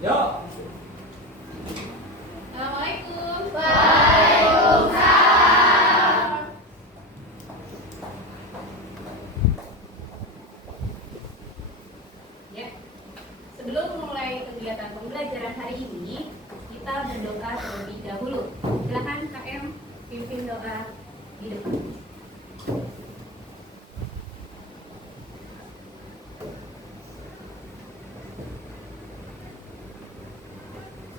Yuk. Assalamualaikum. Waalaikumsalam. Ya, sebelum mulai kegiatan pembelajaran hari ini, kita berdoa terlebih dahulu. Silakan KM pimpin doa di depan.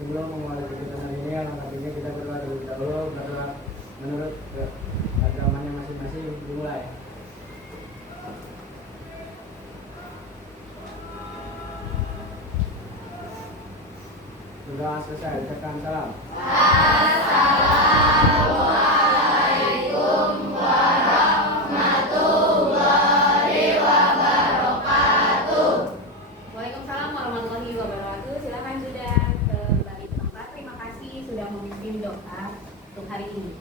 Sebelum memulai kegiatan hari ini, alangkah baiknya kita berdoa terlebih dahulu. Berdoa menurut agamanya masing-masing. Dimulai. Sudah selesai. Ucapkan salam. Assalamualaikum warahmatullahi wabarakatuh. Waalaikumsalam warahmatullahi wabarakatuh. Silakan sudah kembali ke tempat. Terima kasih sudah memimpin doa untuk hari ini.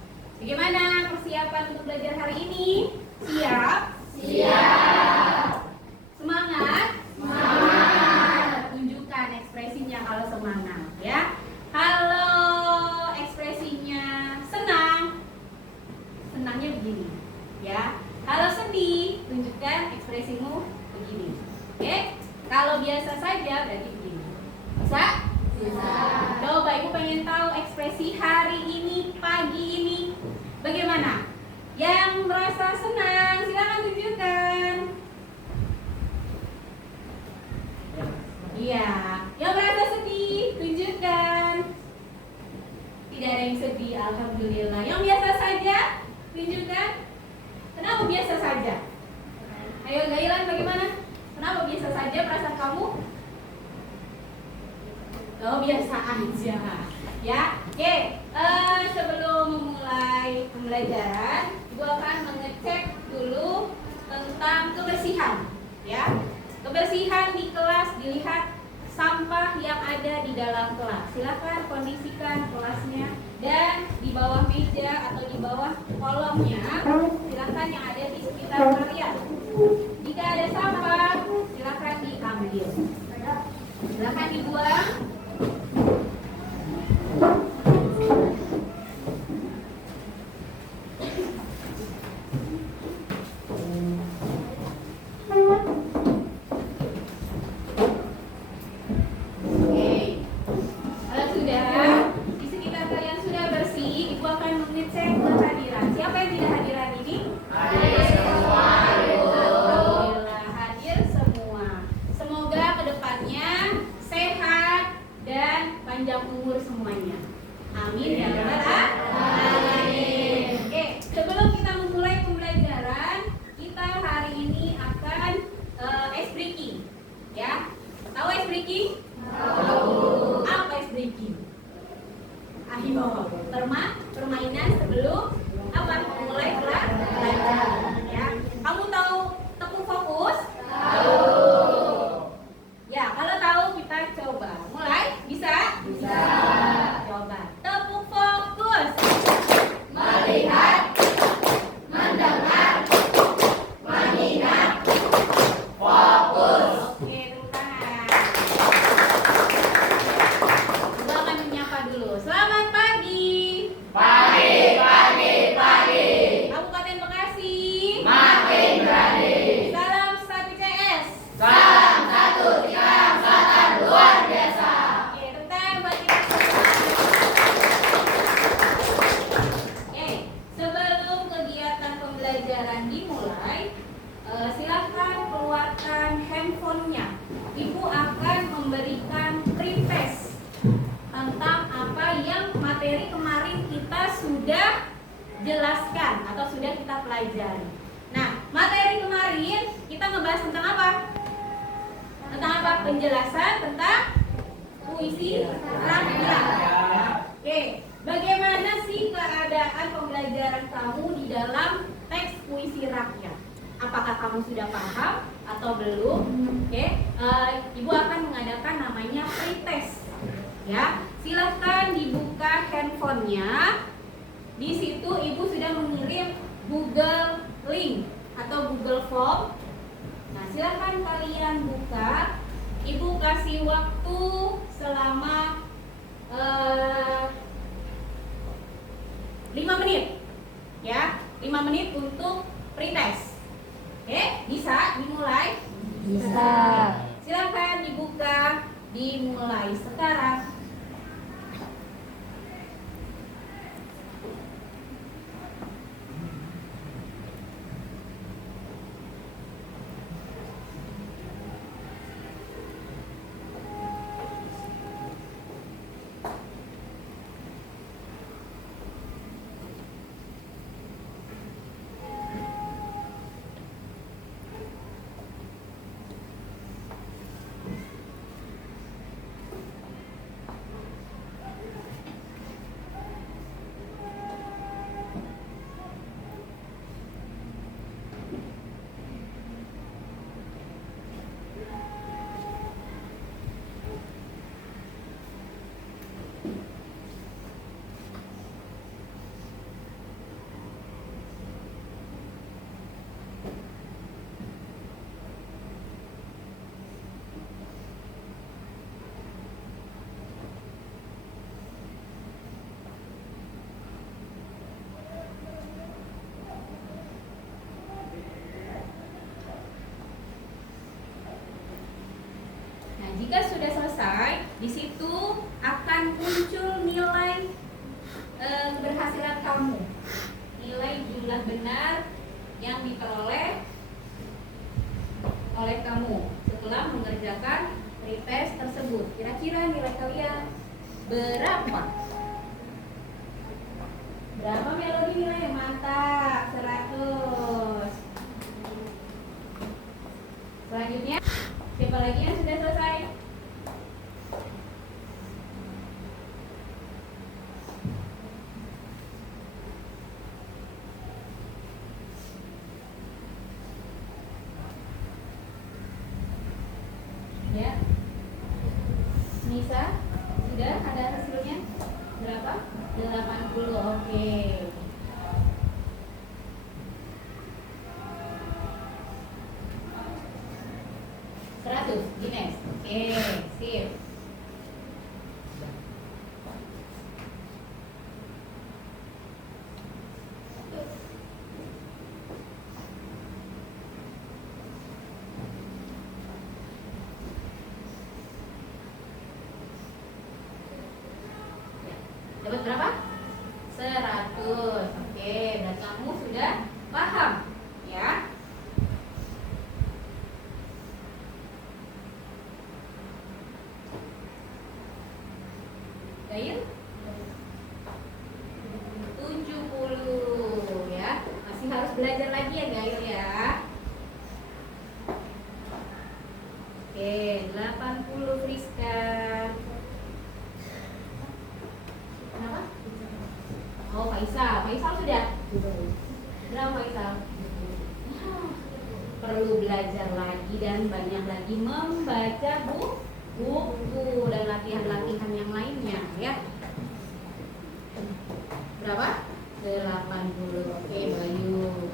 Bagaimana persiapan untuk belajar hari ini? Siap? Siap. Semangat? Semangat. Tunjukkan ekspresinya kalau semangat, ya. Kalau ekspresinya senang, senangnya begini, ya. Kalau sedih, tunjukkan ekspresimu begini. Oke? Kalau biasa saja berarti begini. Bisa? Bisa. Coba Ibu pengen tahu ekspresi hari ini, pagi ini bagaimana? Yang merasa senang, silakan tunjukkan. Iya, yang merasa sedih, tunjukkan. Tidak ada yang sedih, alhamdulillah. Yang biasa saja, tunjukkan. Kenapa biasa saja? Ayo Gailan, bagaimana? Kenapa biasa saja perasaan kamu? Oh, biasa aja. Ya, oke. Sebelum memulai pembelajaran, Ibu akan mengecek dulu tentang kebersihan. Ya, kebersihan di kelas, dilihat sampah yang ada di dalam kelas. Silakan kondisikan kelasnya dan di bawah meja atau di bawah kolomnya, silakan yang ada di sekitar kalian. Jika ada sampah, silakan diambil. Silakan dibuang. Oke, kalau sudah di sekitar kalian sudah bersih, Ibu akan mengecek kehadiran. Siapa yang tidak hadiran ini? Hadir semua, Ibu. Alhamdulillah hadir semua. Semoga kedepannya sehat dan panjang umur semuanya. Amin ya rabbal alamin. Oke, sebelum kita memulai pembelajaran, kita hari ini akan ice breaking. Ya, tahu ice breaking? Tahu. Apa ice breaking? Ayo, permainan sebelum apa? Mulai belajar. Ya, kamu tahu tepuk fokus? Tahu. Ya, kalau tahu kita coba. Mulai, bisa? Bisa. Coba. Tepuk fokus. Melihat, mendengar, mengingat, fokus. Oke, tepuk tangan. Coba akan menyapa dulu. Selamat pagi. Pagi, pagi, pagi. Kabupaten Bekasi. Makin berani. Salam satu CS. Salam satu, tiga angkatan luar biasa. Oke, tepuk tangan buat kita semua. Oke, sebelum kegiatan pembelajaran dimulai, silakan keluarkan handphonenya. Ibu akan memberikan pretest tentang apa yang materi kemarin kita sudah jelaskan atau sudah kita pelajari. Nah, materi kemarin kita ngebahas tentang apa? Tentang apa? Penjelasan tentang puisi rakyat. Oke, bagaimana sih keadaan pembelajaran kamu di dalam teks puisi rakyat? Apakah kamu sudah paham atau belum? Oke, Ibu akan mengadakan namanya pretest. Ya, silahkan dibuka handphonenya. Di situ Ibu sudah mengirim Google Link atau Google Form. Nah, silahkan kalian buka. Ibu kasih waktu selama 5 menit. Ya, 5 menit untuk pretest. Oke, bisa dimulai? Bisa. Silakan dibuka, dimulai sekarang. Nah, jika sudah selesai, di situ akan muncul nilai keberhasilan kamu. Nilai jumlah benar yang diperoleh oleh kamu setelah mengerjakan pretest tersebut. Kira-kira nilai kalian berapa? Berapa Melodi nilai? Mantap, 100. Selanjutnya, siapa lagi yang sudah selesai? Ya, Nisa, sudah ada hasilnya? Berapa? 80, oke. Ines, oke, sip. Dapat berapa? 100. Oke, dan kamu sudah paham, ya? Gail? 70, ya. Masih harus belajar lagi ya, Gail, ya. Oke, 80 Friska. Kenapa? Oh, Faisal. Faisal sudah? Berapa Faisal? Perlu belajar lagi dan banyak lagi membaca buku dan latihan-latihan yang lainnya, ya. Berapa? 80. Oke, Bayu.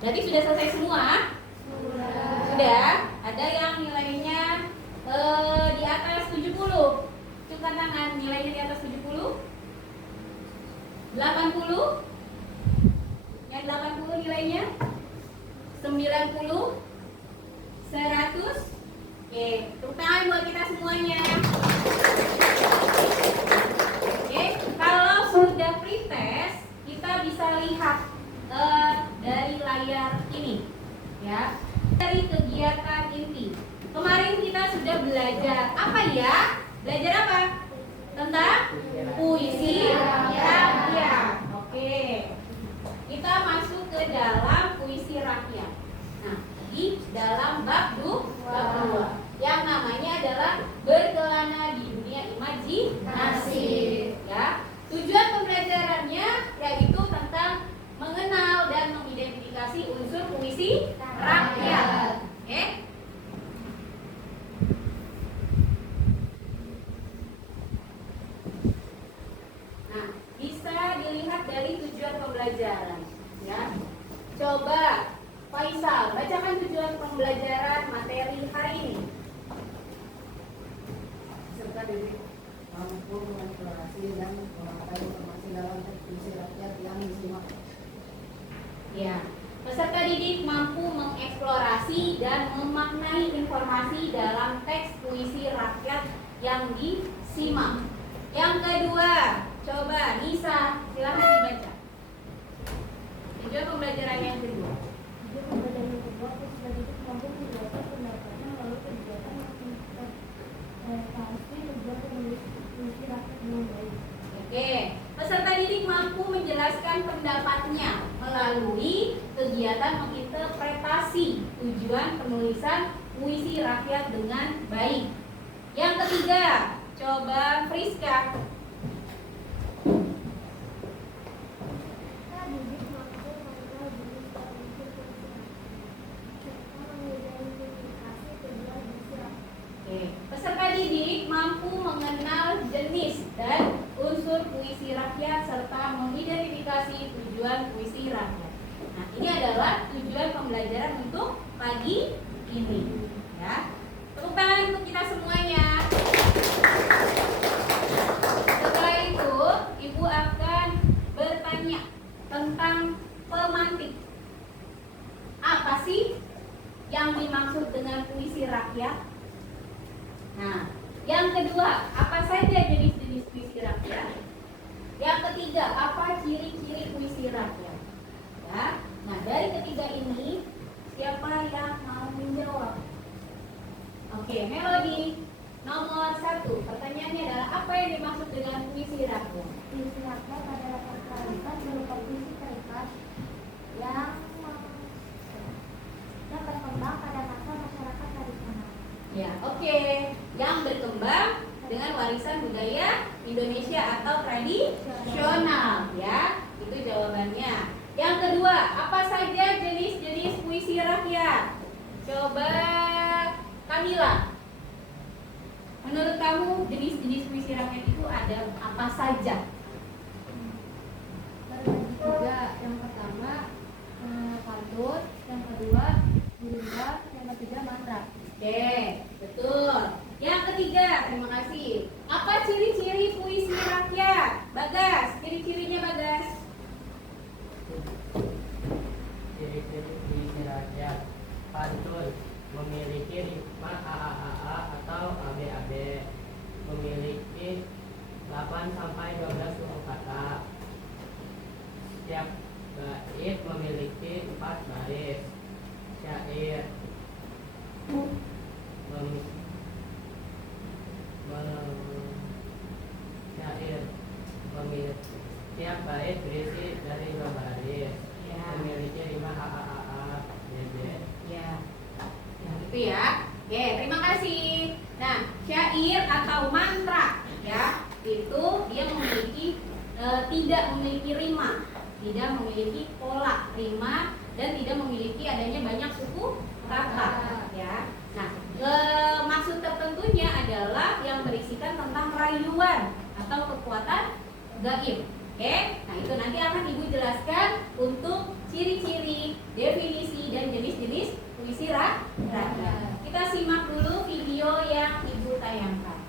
Berarti sudah selesai semua? Sudah. Ada yang nilainya di atas 70? Cukkan tangan, nilainya di atas 70? 80? Yang 80 nilainya? 90? 100? Oke, tepuk tangan buat kita semuanya. Oke, kalau sudah pretest, kita bisa lihat dari layar ini, ya. Dari kegiatan inti. Kemarin kita sudah belajar apa ya? Belajar apa? Tentang puisi rakyat. Oke. Kita masuk ke dalam puisi rakyat. Nah, di dalam bab 2 yang namanya adalah berkelana di dunia imajinasi. Ya. Tujuan pembelajarannya yaitu tentang mengenal dan mengidentifikasi unsur puisi rakyat. Oke? Nah, bisa dilihat dari tujuan pembelajaran, ya. Coba Faisal, bacakan tujuan pembelajaran didik mampu mengeksplorasi dan memakai informasi dalam teks puisi rakyat yang disimak. Ya, peserta didik mampu mengeksplorasi dan memaknai informasi dalam teks puisi rakyat yang disimak. Yang kedua, coba Nisa, silakan dibaca. Tujuan pembelajaran yang kedua. Tujuan pembelajaran yang kedua, peserta didik mampu menjelaskan pendapatnya melalui kegiatan yang menginterpretasi tujuan penulis puisi rakyat dengan baik. Oke, peserta didik mampu menjelaskan pendapatnya melalui kegiatan menginterpretasi tujuan penulisan puisi rakyat dengan baik. Yang ketiga, coba Friska. Peserta didik mampu mengenal jenis berpikir puisi serta mengidentifikasi tujuan puisi rakyat. Oke, peserta didik mampu mengenal jenis dan unsur puisi rakyat serta mengidentifikasi tujuan puisi rakyat. Nah, ini adalah tujuan pembelajaran untuk pagi ini. Ya, tepuk tangan untuk kita semuanya. Setelah itu, Ibu akan bertanya tentang pemantik. Apa sih yang dimaksud dengan puisi rakyat? Nah, yang kedua, apa saja jenis-jenis puisi rakyat? Yang ketiga, apa ciri-ciri puisi rakyat? Ya, nah dari ketiga ini, siapa yang mau menjawab? Oke, Melody. Nomor 1, pertanyaannya adalah apa yang dimaksud dengan puisi rakyat? Puisi rakyat adalah totalitas berupa puisi terikat yang berkembang pada masa masyarakat tradisional. Ya, oke. Yang berkembang dengan warisan budaya Indonesia atau tradisional, ya. Itu jawabannya. Yang kedua, apa saja jenis-jenis puisi rakyat? Coba Kamila. Menurut kamu jenis-jenis puisi rakyat itu ada apa saja? Terbagi tiga. Yang pertama pantun, yang kedua gurinda, yang ketiga mantra. Oke, betul. Yang ketiga, terima kasih. Apa ciri-ciri puisi rakyat? Bagas, ciri-cirinya Bagas. Ciri-ciri puisi rakyat. Pantun, memiliki ritme AAAA atau ABAB, memiliki 8 sampai 12 suku kata. Setiap bait memiliki 4 baris. Syair syair memiliki setiap bait berisi dari 2 baris. Ya. Memiliki rima AAAA BB. Ya, yang itu ya. Oke, terima kasih. Nah, syair atau mantra, ya, itu dia memiliki tidak memiliki rima, tidak memiliki pola rima, dan tidak memiliki adanya banyak suku kata, ya. Nah, maksud tertentunya adalah yang berisikan tentang rayuan atau kekuatan gaib. Oke, nah itu nanti akan Ibu jelaskan untuk ciri-ciri, definisi, dan jenis-jenis puisi rakyat. Kita simak dulu video yang Ibu tayangkan.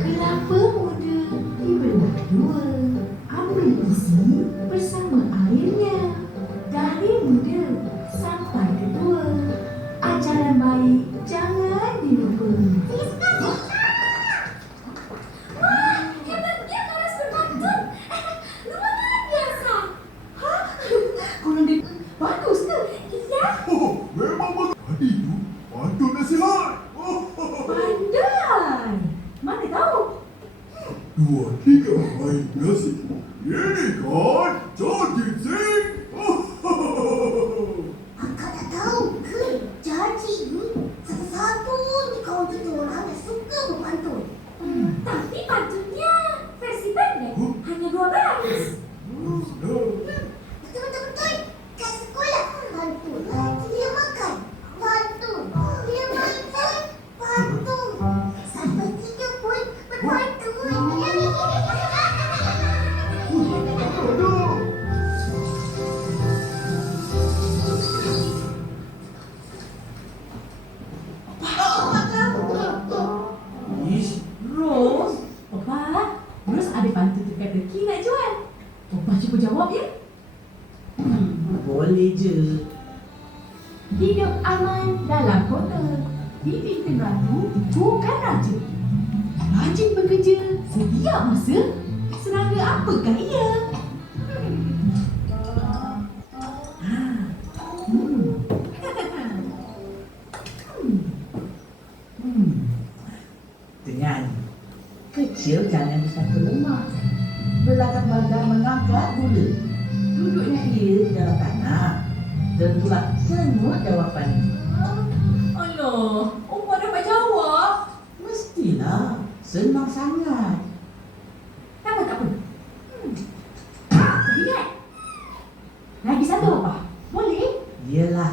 Kelapa muda dibelah dua, ambil isi bersama airnya. Dari muda sampai kedua, ajaran baik jangan dilupa. Hebatnya Laras berpantun. Luar biasa. Hah? Kurang di... Bagus ke? Iya. Oh, memang bagus. Tadi itu pantun nasihat. Pandai. Mana tahu? 2, 3 main nasi. Ini kan Janji Sing. Akak dah tahu ke Janji ni satu-satunya kawan kita orang yang suka berpantun. Tapi pantunnya versi pendek. Hanya 2 baris. Betul-betul. Kat sekolah pantun. Dia makan pantun. Dia main pantun. Sampai tidur pun berpantun. teka-teki nak jual. Opah cuba jawab ya. Boleh je. Hidup aman dalam kota. Dipimpin ratu bukan raja. Rajin bekerja, sedia masa. Serangga apakah ia? Dengan kecil jangan disangka lemah. Belakang badan mengangkat gula. Duduknya ia dalam tanah. Tentulah semua jawapan. Alah, Opah dapat jawab. Mestilah. Senang sangat. Tak apa. Ingat. Lagi satu Opah. Boleh? Yelah.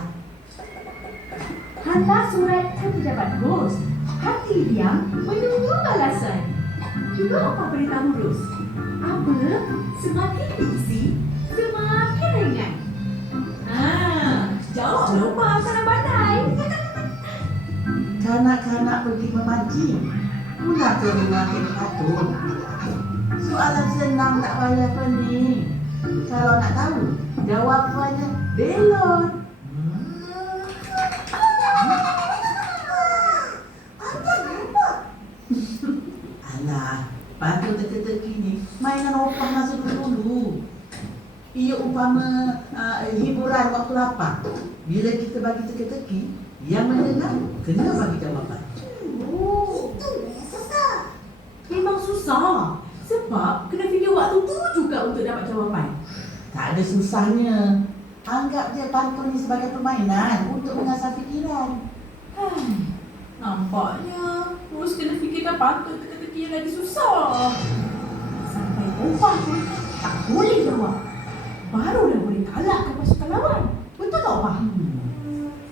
Hantar surat ke pejabat Ros. Hati diam menunggu balasan. Juga Opah beritahu Ros. Apa? Semakin diisi, semakin ringan. Jawablah Opah, sana pandai. Kanak-kanak pergi memancing. Pulang ke rumah kena patut. Soalan senang tak payah pening. Kalau nak tahu, jawapannya belon. Alah, patut teka-teki ni mainan Opah masa dulu. Ia umpama hiburan waktu lapar. Bila kita bagi teka-teki, yang mendengar kena bagi jawapan. Oh, itu yang susah. Memang susah. Sebab kena fikir waktu tu juga untuk dapat jawapan. Tak ada susahnya. Anggap je pantun ni sebagai permainan untuk mengasah fikiran. Nampaknya Ros kena fikirkan pantun teka-teki yang lagi susah. Sampai Opah pun tak boleh jawab. Barulah boleh kalahkan pasukan lawan. Betul tak Opah?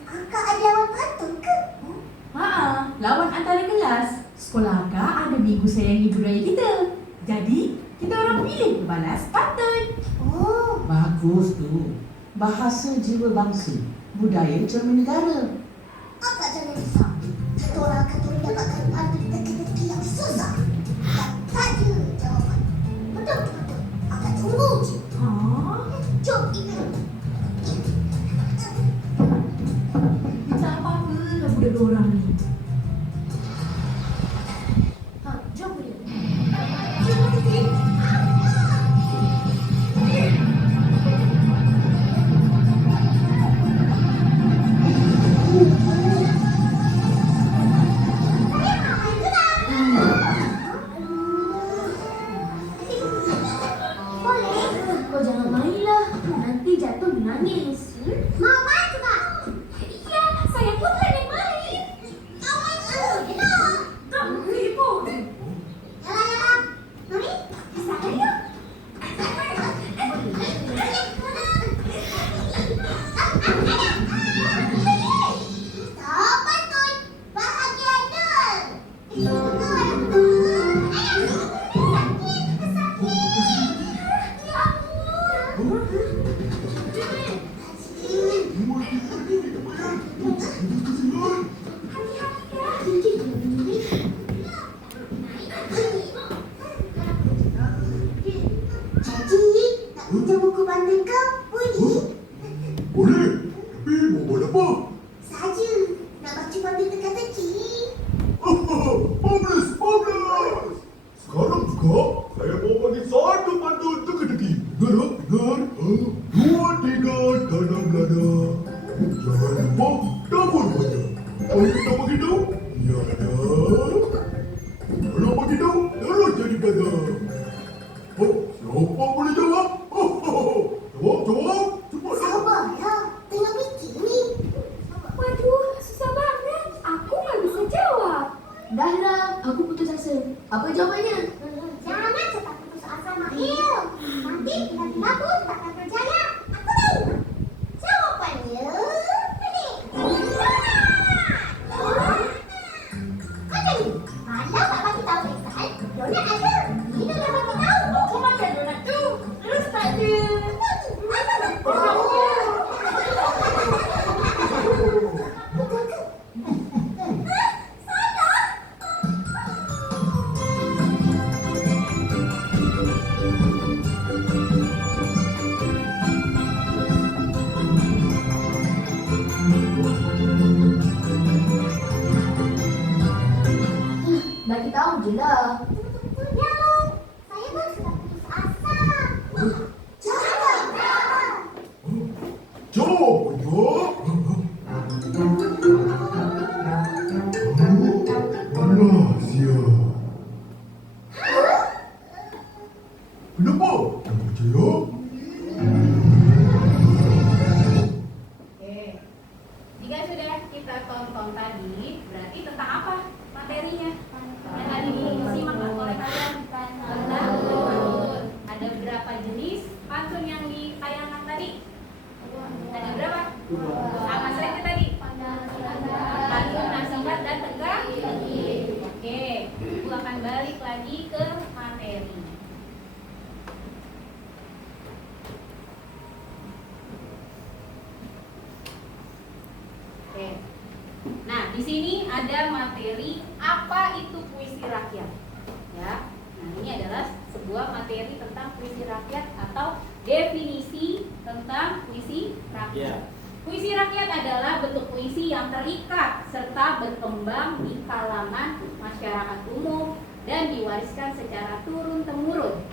Kakak ada lawan pantun ke? Lawan antara kelas. Sekolah Akak ada minggu sayangi budaya kita. Jadi, kita orang pilih berbalas pantun. Oh, Bagus tu. Bahasa jiwa bangsa. Budaya cermin negara. Akak jangan risau. Satu orang akan turun dapatkan pantun teka-teki yang susah. Tak ada jawapan. Betul. Akak tunggu je. Jom ingat. Tak apa-apa lah budak dua orang ni. Jom boleh. Boleh? Kau jangan mainlah. Nanti jatuh menangis. Mau main juga? Iya, saya pun pengen main. Kau main dulu, Gina. Ibu. Yalah. Mami, kesana yuk. Stop pantun. Bahagia dul. Jadi, nak pinjam buku pantun kau? Boleh? Boleh. Tapi mau buat apa? Saja. Nak baca pantun teka-teki. Publish. Sekarang juga saya mau bagi satu pantun teka-teki. Dengar. 2, 3, tanam lada. Jangan lupa dapur baca. Kalau kita bagi tahu, ya ada. Kalau bagi tahu, terus jadi gada. Oh, siapa boleh jawab? Jawab. Cepat. Sabarlah. Tengah fikir ni. Waduh, susah banget. Aku tak bisa jawab. Dahlah, aku putus asa. Apa jawapannya? Jangan cepat putus asa, Mail. Nanti lagu takkan berjaya. Aku tahu. Jawapannya ini. Macam ni. Malam tak bagi tahu Iksan, donat ada. Kita dah bagi tahu. Aku makan donat tu. Terus tak ada. Betul ke? Salah. aja lah. Ya loh, saya kan sudah putus asa. Rahasia. Kenapa? Tak percaya? Oke. Jika sudah kita tonton tadi, berarti tentang apa materinya? Yang tadi disimak oleh kalian tentang pantun. Ada berapa jenis pantun yang ditayangkan tadi? Ada berapa? Apa saja tadi? Pantun, nasihat, dan tegak. Oke, Ibu akan balik lagi ke materi. Oke. Nah, di sini ada materi apa itu puisi rakyat. Ya. Nah, ini adalah sebuah materi tentang puisi rakyat atau definisi tentang puisi rakyat. Puisi rakyat adalah bentuk puisi yang terikat serta berkembang di kalangan masyarakat umum dan diwariskan secara turun-temurun.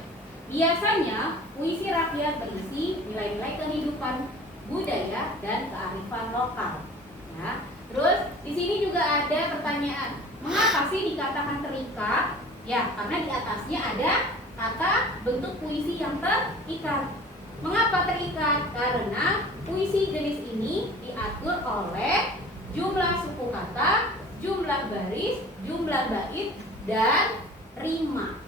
Biasanya, puisi rakyat berisi nilai-nilai kehidupan, budaya, dan kearifan lokal. Ya. Terus di sini juga ada pertanyaan, mengapa sih dikatakan terikat? Ya, karena di atasnya ada kata bentuk puisi yang terikat. Mengapa terikat? Karena puisi jenis ini diatur oleh jumlah suku kata, jumlah baris, jumlah bait, dan rima.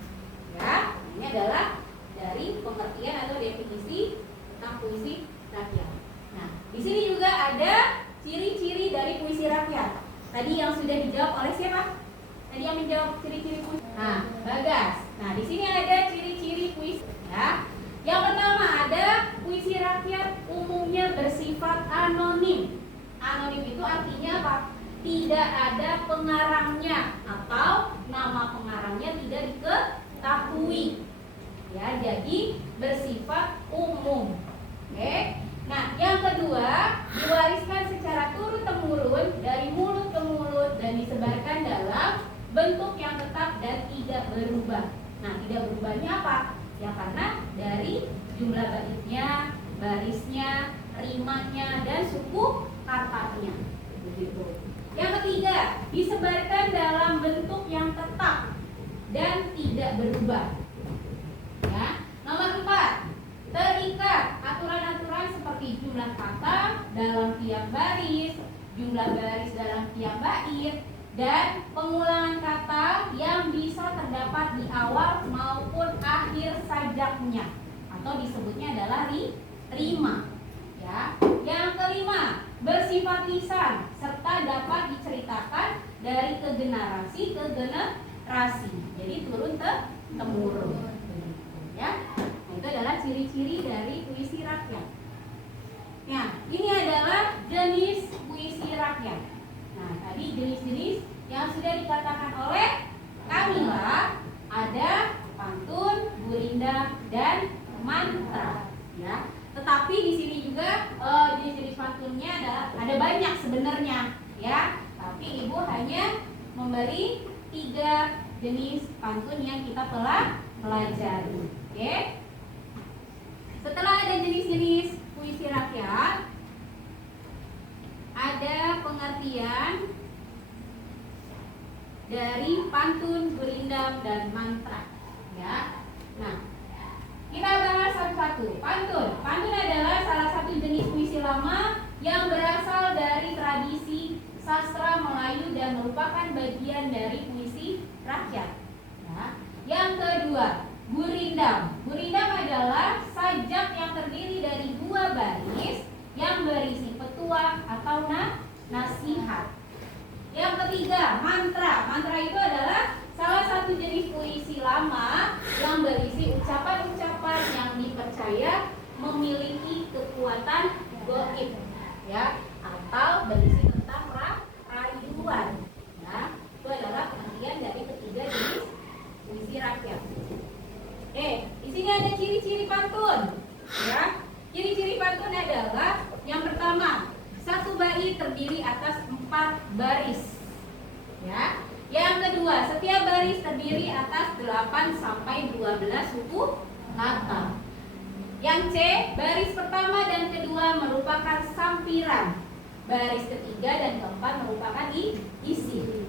Ya, ini adalah dari pengertian atau definisi tentang puisi rakyat. Nah, di sini juga ada ciri-ciri dari puisi rakyat. Tadi yang sudah dijawab oleh siapa? Tadi yang menjawab ciri-ciri puisi. Nah, Bagas. Nah, di sini ada ciri-ciri puisi. Ya. Yang pertama ada puisi rakyat umumnya bersifat anonim. Anonim itu artinya apa? Tidak ada pengarangnya atau nama pengarangnya tidak diketahui. Ya, jadi bersifat umum. Oke. Nah, yang kedua, diwariskan secara turun-temurun dari mulut ke mulut dan disebarkan dalam bentuk yang tetap dan tidak berubah. Nah, tidak berubahnya apa? Ya karena dari jumlah baitnya, barisnya, rimanya, dan suku katanya. Begitu. Yang ketiga, disebarkan dalam bentuk yang tetap dan tidak berubah. Ya. Nomor 4, terikat aturan-aturan seperti jumlah kata dalam tiap baris, jumlah baris dalam tiap bait, dan pengulangan kata yang bisa terdapat di awal maupun akhir sajaknya atau disebutnya adalah rima. Ya. Yang kelima, bersifat lisan serta dapat diceritakan dari ke generasi ke generasi. Jadi turun temurun. Ya. Nah, itu adalah ciri-ciri dari puisi rakyat. Nah, ini adalah jenis puisi rakyat. Nah, tadi jenis-jenis yang sudah dikatakan oleh Kamila ada pantun, gurindam, dan mantra. Ya, tetapi di sini juga jenis-jenis pantunnya ada banyak sebenarnya. Ya, tapi Ibu hanya memberi 3 jenis pantun yang kita telah pelajari. Oke? Setelah ada jenis-jenis puisi rakyat, ada pengertian dari pantun, gurindam, dan mantra. Ya. Nah, kita bahas satu-satu. Pantun adalah salah satu jenis puisi lama yang berasal dari tradisi sastra Melayu dan merupakan bagian dari puisi rakyat. Ya. Yang kedua, gurindam. Gurindam adalah sajak yang terdiri dari 2 baris yang berisi petuah atau nasihat. Yang ketiga, mantra. Mantra itu adalah salah satu jenis puisi lama yang berisi ucapan-ucapan yang dipercaya memiliki kekuatan gaib, ya, atau berisi tentang rayuan. Ya, itu adalah pengertian dari ketiga jenis puisi rakyat. Di sini ada ciri-ciri pantun. Ya, ciri-ciri pantun adalah yang pertama, satu bait terdiri atas 4 baris. Ya. Yang kedua, setiap baris terdiri atas 8 sampai 12 suku kata. Yang C, baris pertama dan kedua merupakan sampiran. Baris ketiga dan keempat merupakan isi.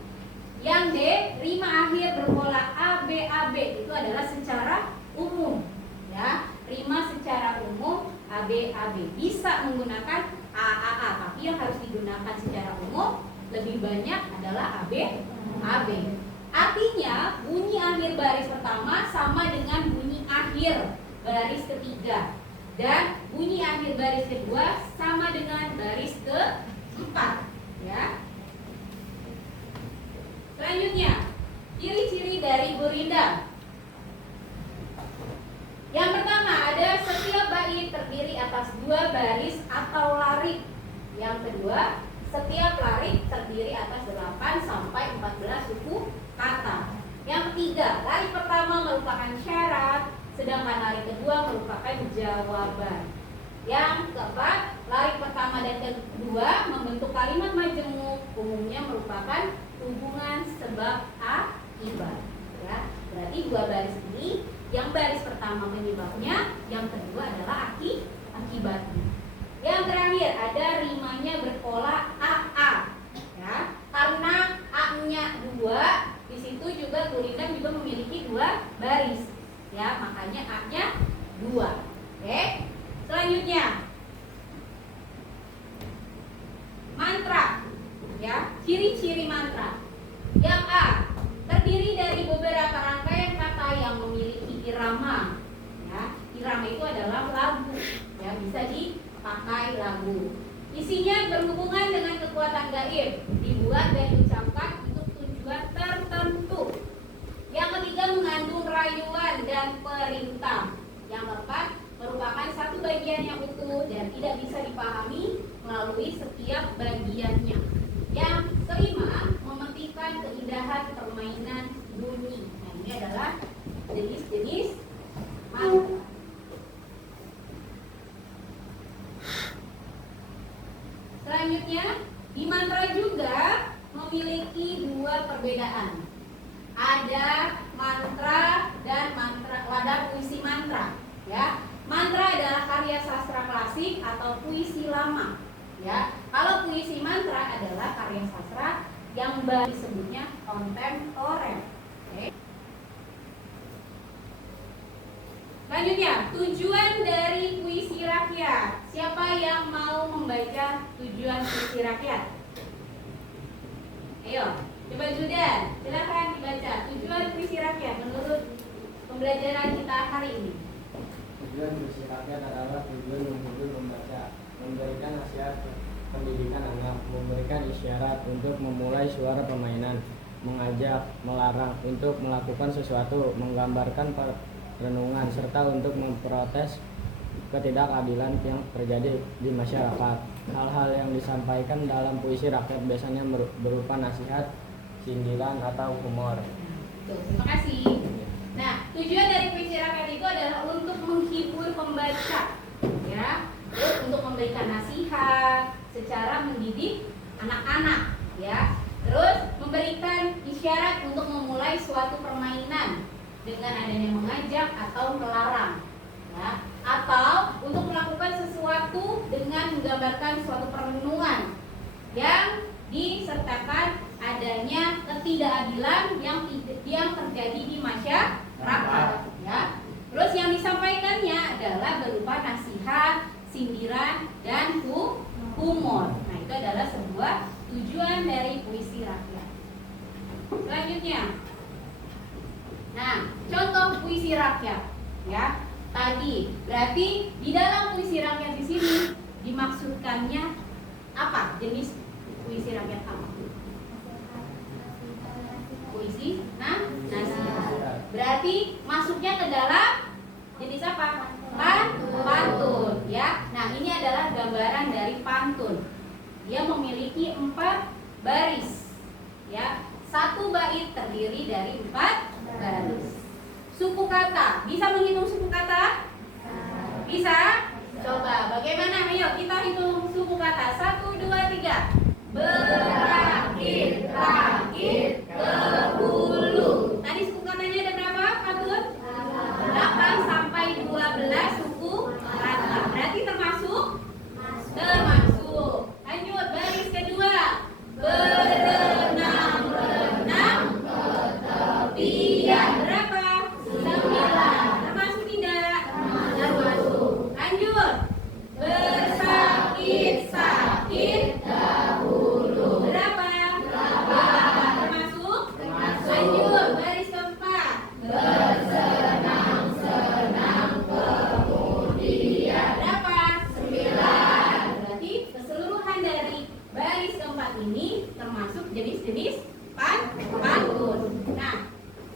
Yang D, rima akhir berpola ABAB itu adalah secara umum, ya. Rima secara umum ABAB bisa menggunakan AAA, tapi yang harus digunakan secara umum lebih banyak adalah AB. Artinya bunyi akhir baris pertama sama dengan bunyi akhir baris ketiga, dan bunyi akhir baris kedua sama dengan baris keempat, ya. Selanjutnya, ciri-ciri dari gurindam. Yang pertama ada setiap bait terdiri atas 2 baris atau larik. Yang kedua, setiap larik terdiri atas 8 sampai 14 suku kata. Yang ketiga, larik pertama merupakan syarat, sedangkan larik kedua merupakan jawaban. Yang keempat, larik pertama dan kedua membentuk kalimat majemuk, umumnya merupakan hubungan sebab akibat, ya. Berarti 2 baris ini, yang baris pertama penyebabnya, yang kedua adalah akibatnya. Yang terakhir ada rimanya berpola AA, ya. Karena A-nya 2, di situ juga gurindam juga memiliki 2 baris, ya, makanya A-nya 2. Oke. Selanjutnya, mantra, ya. Ciri-ciri mantra. Yang A, terdiri dari beberapa rangkaian kata yang memiliki irama, ya. Irama itu adalah lagu, ya, bisa dipakai lagu. Isinya berhubungan dengan kekuatan gaib, dibuat dan diucapkan untuk tujuan tertentu. Yang ketiga, mengandung rayuan dan perintah. Yang keempat, merupakan satu bagian yang utuh dan tidak bisa dipahami melalui setiap bagiannya. Yang kelima, mementingkan keindahan permainan bunyi. Nah, ini adalah jenis-jenis mantra. Selanjutnya, di mantra juga memiliki 2 perbedaan. Ada mantra dan puisi mantra, ya. Mantra adalah karya sastra klasik atau puisi lama, ya. Kalau puisi mantra adalah karya sastra yang baru, disebutnya kontemporer. Oke. Selanjutnya, tujuan dari puisi rakyat. Siapa yang mau membaca tujuan puisi rakyat? Ayo, coba Zudan, silakan dibaca tujuan puisi rakyat menurut pembelajaran kita hari ini. Tujuan puisi rakyat adalah tujuan menghibur membaca, memberikan nasihat pendidikan anak, memberikan isyarat untuk memulai suara permainan, mengajak, melarang untuk melakukan sesuatu, menggambarkan renungan, serta untuk memprotes ketidakadilan yang terjadi di masyarakat. Hal-hal yang disampaikan dalam puisi rakyat biasanya berupa nasihat, sindiran, atau humor. Tuh, terima kasih. Nah, tujuan dari puisi rakyat itu adalah untuk menghibur pembaca, ya, terus untuk memberikan nasihat secara mendidik anak-anak, ya, terus memberikan isyarat untuk memulai suatu permainan dengan adanya mengajak atau melarang, ya, atau untuk melakukan sesuatu dengan menggambarkan suatu perenungan yang disertakan adanya ketidakadilan yang terjadi di masyarakat, ya. Terus yang disampaikannya adalah berupa nasihat, sindiran, dan humor. Nah, itu adalah sebuah tujuan dari puisi rakyat. Selanjutnya, nah, contoh puisi rakyat, ya. Tadi berarti di dalam puisi rakyat di sini dimaksudkannya apa? Jenis puisi rakyat apa? Puisi nasihat. Berarti masuknya ke dalam jenis apa? Pantun, ya. Nah, ini adalah gambaran dari pantun. Dia memiliki 4 baris, ya. 1 bait terdiri dari 4 baris. Suku kata, bisa menghitung suku kata? Bisa? Coba, bagaimana? Ayo kita hitung suku kata. 1, 2, 3. Berakhir, terakhir, 10. Tadi suku katanya ada berapa, Fatur? 8 sampai 12 suku kata. Berarti termasuk? Termasuk. Lanjut, baris kedua. Berenang-renang ke tepian. Berapa? 9. Termasuk tidak? Termasuk. Lanjut. Bersakit-sakit dahulu. Berapa? 8. Termasuk? Lanjut, baris keempat. Bersenang-senang kemudian. Berapa? 9. Berarti keseluruhan dari baris keempat ini termasuk jenis-jenis pantun. Nah,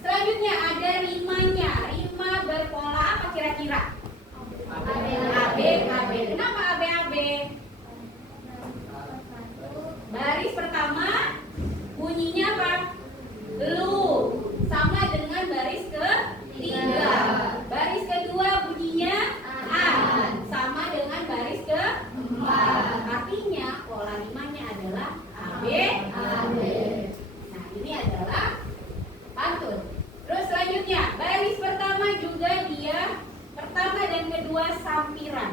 selanjutnya ada rimanya. Rima berpola apa kira-kira? AB. Kenapa AB? Baris pertama bunyinya apa? Lu. Sama dengan baris ketiga. Baris kedua bunyinya an. Sama dengan baris keempat. Artinya pola rimanya adalah AB. Nah, ini adalah pantun. Terus selanjutnya, baris pertama juga dia pertama dan kedua sampiran.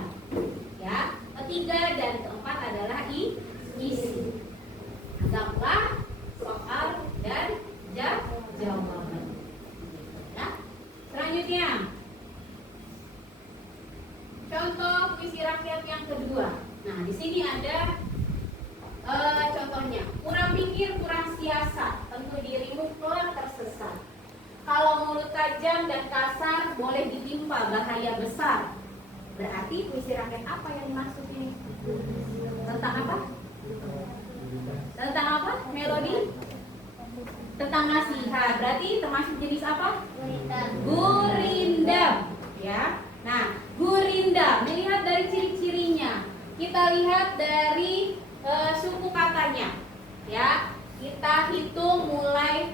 Ya, ketiga dan keempat adalah isi. Anggaplah soal dan jawaban. Ya. Selanjutnya, contoh puisi rakyat yang kedua. Nah, di sini ada contohnya. Kurang pikir, kurang siasat, tentu dirimu kelak tersesat. Kalau mulut tajam dan kasar, boleh ditimpa bahaya besar. Berarti puisi rakyat apa yang dimaksud ini? Tentang apa? Tentang apa? Melodi? Tentang nasihat. Berarti termasuk jenis apa? Gurindam. Ya. Nah, gurindam. Melihat dari ciri-cirinya. Kita lihat dari suku katanya. Ya. Kita hitung mulai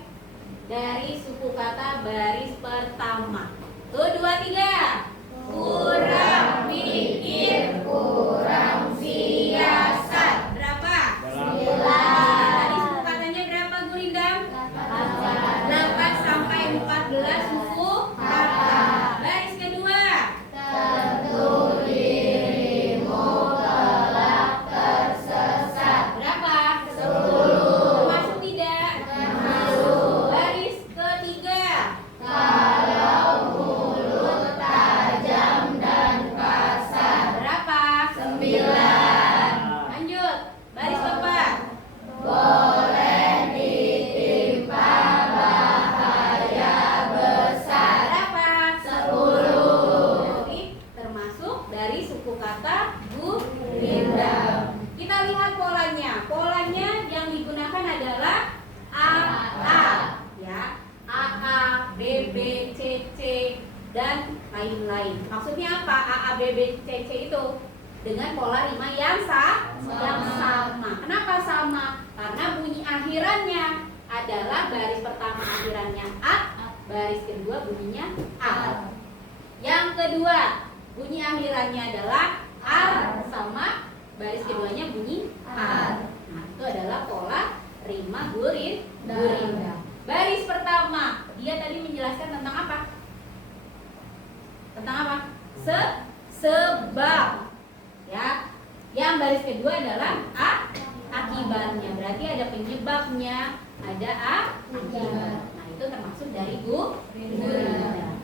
dari suku kata baris pertama. 1, 2, 3. Kurang pikir, kurang siasat. Berapa? 9. Tadi suku katanya berapa, Gurindam? 8 sampai 14 suku kata. Baris kedua. Tentu dirimu kelak tersesat. Berapa? 10. Termasuk tidak? Termasuk. Baris ketiga. Kalau mulut tajam dan kasar. Berapa? 9. Lanjut. Baris keempat. Boleh ditimpa bahaya besar. Berapa? 10. Jadi termasuk dari suku kata gurindam. Kita lihat polanya. Polanya yang digunakan adalah AA, ya. AA, BB, CC dan lain-lain. Maksudnya apa? AA, BB, CC itu dengan pola rima yang sama. Kenapa sama? Karena bunyi akhirannya adalah baris pertama akhirannya A, baris kedua bunyinya A. Yang kedua, bunyi akhirannya adalah A sama baris keduanya bunyi A. Nah, itu adalah pola rima gurindam. Baris pertama, dia tadi menjelaskan tentang apa? Tentang apa? Sebab. Ya. Yang baris kedua adalah akibatnya. Berarti ada penyebabnya, ada akibat. Nah, itu termasuk dari gurindam.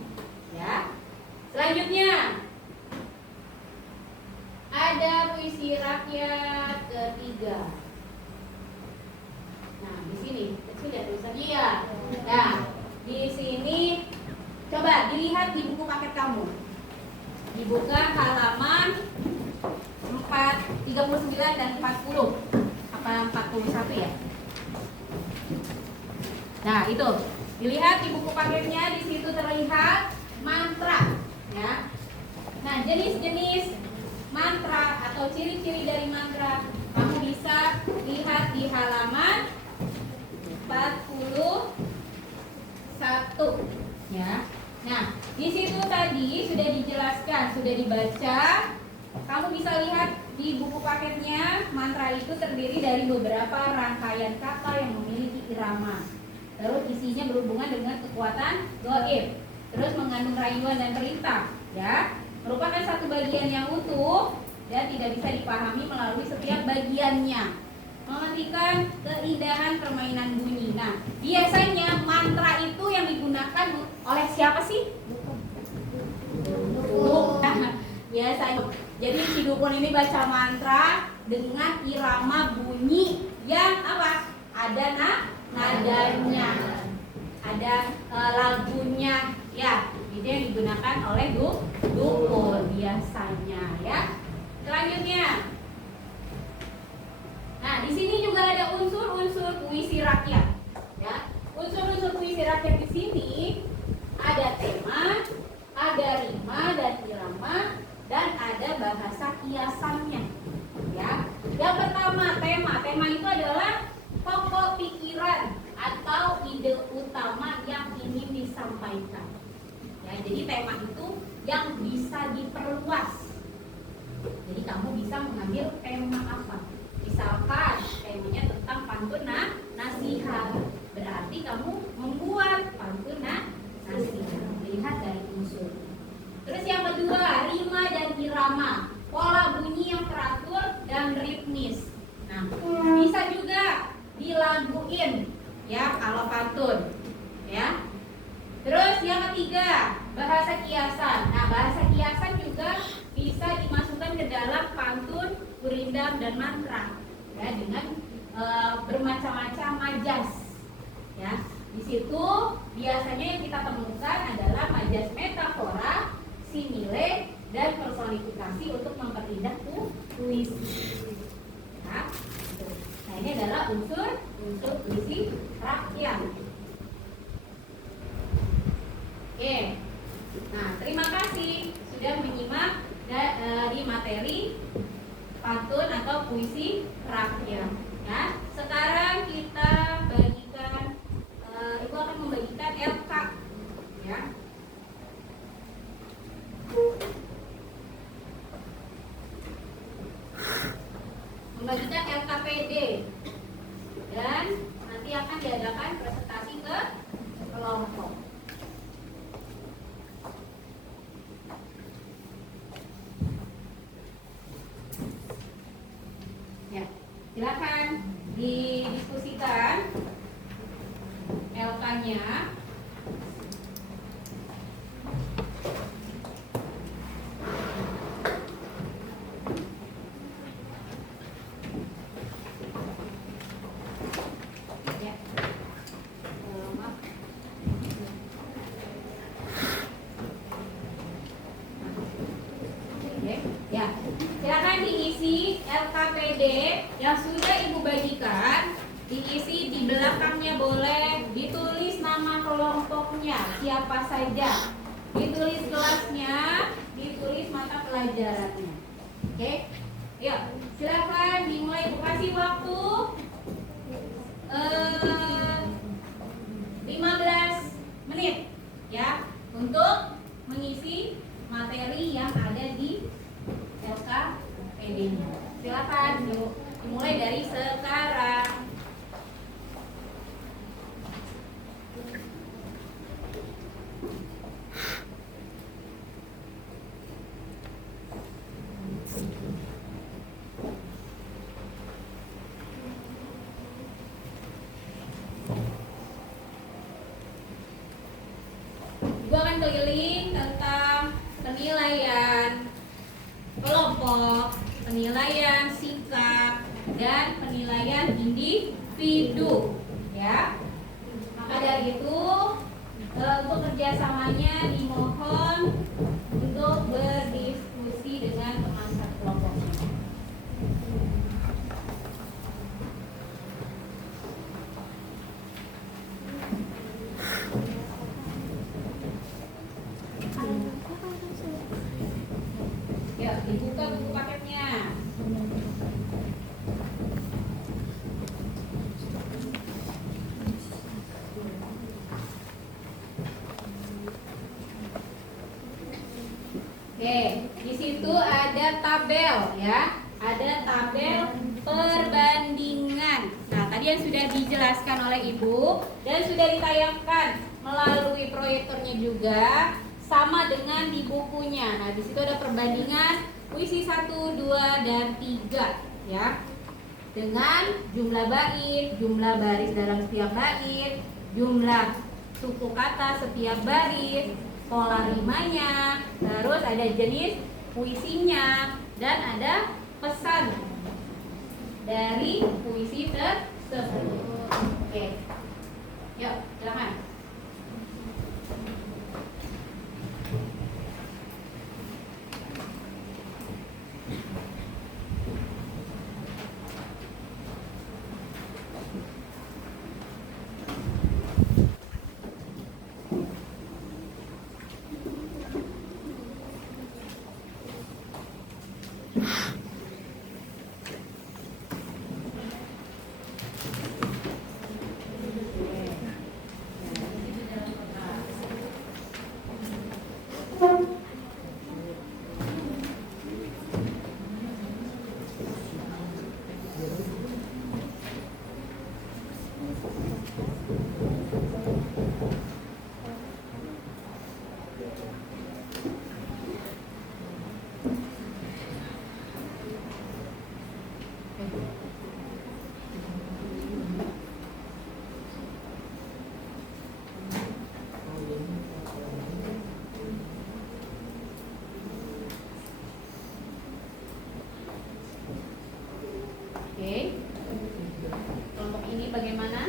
Ya. Selanjutnya ada puisi rakyat ketiga. Nah, di sini kecil ya tulisannya ya. Nah, di sini coba dilihat di buku paket kamu. Dibuka halaman 39 dan 40. Apa 41 ya? Nah, itu. Dilihat di buku paketnya, di situ terlihat mantra, ya. Nah, jenis-jenis mantra atau ciri-ciri dari mantra kamu bisa lihat di halaman 41, ya. Nah, di situ tadi sudah dijelaskan, sudah dibaca. Kamu bisa lihat di buku paketnya, mantra itu terdiri dari beberapa rangkaian kata yang memiliki irama. Terus isinya berhubungan dengan kekuatan gaib. Terus mengandung rayuan dan perintah, ya. Merupakan satu bagian yang utuh dan tidak bisa dipahami melalui setiap bagiannya. Memetikkan keindahan permainan bunyi. Nah, biasanya mantra itu yang digunakan oleh siapa sih? Biasanya. Jadi si dukun ini baca mantra dengan irama bunyi yang apa? Ada nadanya, ada lagunya, ya. Itu yang digunakan oleh dukun biasanya, ya. Selanjutnya, nah di sini juga ada unsur-unsur puisi rakyat, ya. Unsur-unsur puisi rakyat di sini ada tema, ada rima dan irama, dan ada bahasa kiasannya, ya. Yang pertama tema itu adalah pokok pikiran atau ide utama yang ingin disampaikan. Ya, jadi tema itu yang bisa diperluas. Jadi kamu bisa mengambil tema apa? Misalkan temanya tentang pantun nasihat, berarti kamu membuat pantun nasihat. Dilihat dari unsur. Terus yang kedua, rima dan irama, pola bunyi yang teratur dan ritmis. Nah, bisa juga dilaguin, ya kalau pantun, ya. Terus yang ketiga, bahasa kiasan. Nah, bahasa kiasan juga bisa dimasukkan ke dalam pantun, gurindam dan mantra, ya, dengan bermacam-macam majas, ya. Di situ biasanya yang kita temukan adalah majas metafora, simile, dan personifikasi untuk memperindah puisi. Ya. Nah, ini adalah unsur puisi rakyat. Oke. Nah, terima kasih sudah menyimak di materi pantun atau puisi rakyat. Ya, sekarang kita bagikan, Ibu akan membagikan LK, ya. Membagikan LKPD dan nanti akan diadakan presentasi ke kelompok. Ya, silakan didiskusikan LK-nya. Ya, silakan diisi LKPD yang sudah Ibu bagikan, diisi di belakangnya boleh, ditulis nama kelompoknya, siapa saja, ditulis kelasnya, ditulis mata pelajarannya. Oke, yuk, silakan dimulai. Ibu kasih waktu 15 menit, ya, untuk mengisi materi yang ada di LKPD-nya. Silakan dimulai dari sekarang. Ibu akan keliling tentang penilaian kelompok, penilaian sikap, dan penilaian individu, ya. Maka dari itu untuk kerjasamanya dimohon untuk berdiskusi dengan teman satu kelompoknya. Ya, dibuka buku paketnya. Oke, di situ ada tabel, ya. Ada tabel perbandingan. Nah, tadi yang sudah dijelaskan oleh Ibu dan sudah ditayangkan melalui proyektornya juga sama dengan di bukunya. Nah, di situ ada perbandingan puisi 1, 2, dan 3 ya. Dengan jumlah bait, jumlah baris dalam setiap bait, jumlah suku kata setiap baris, pola rimanya, terus ada jenis puisinya dan ada pesan dari puisi tersebut. Oke. Yuk, silakan. Oke. Kelompok ini bagaimana?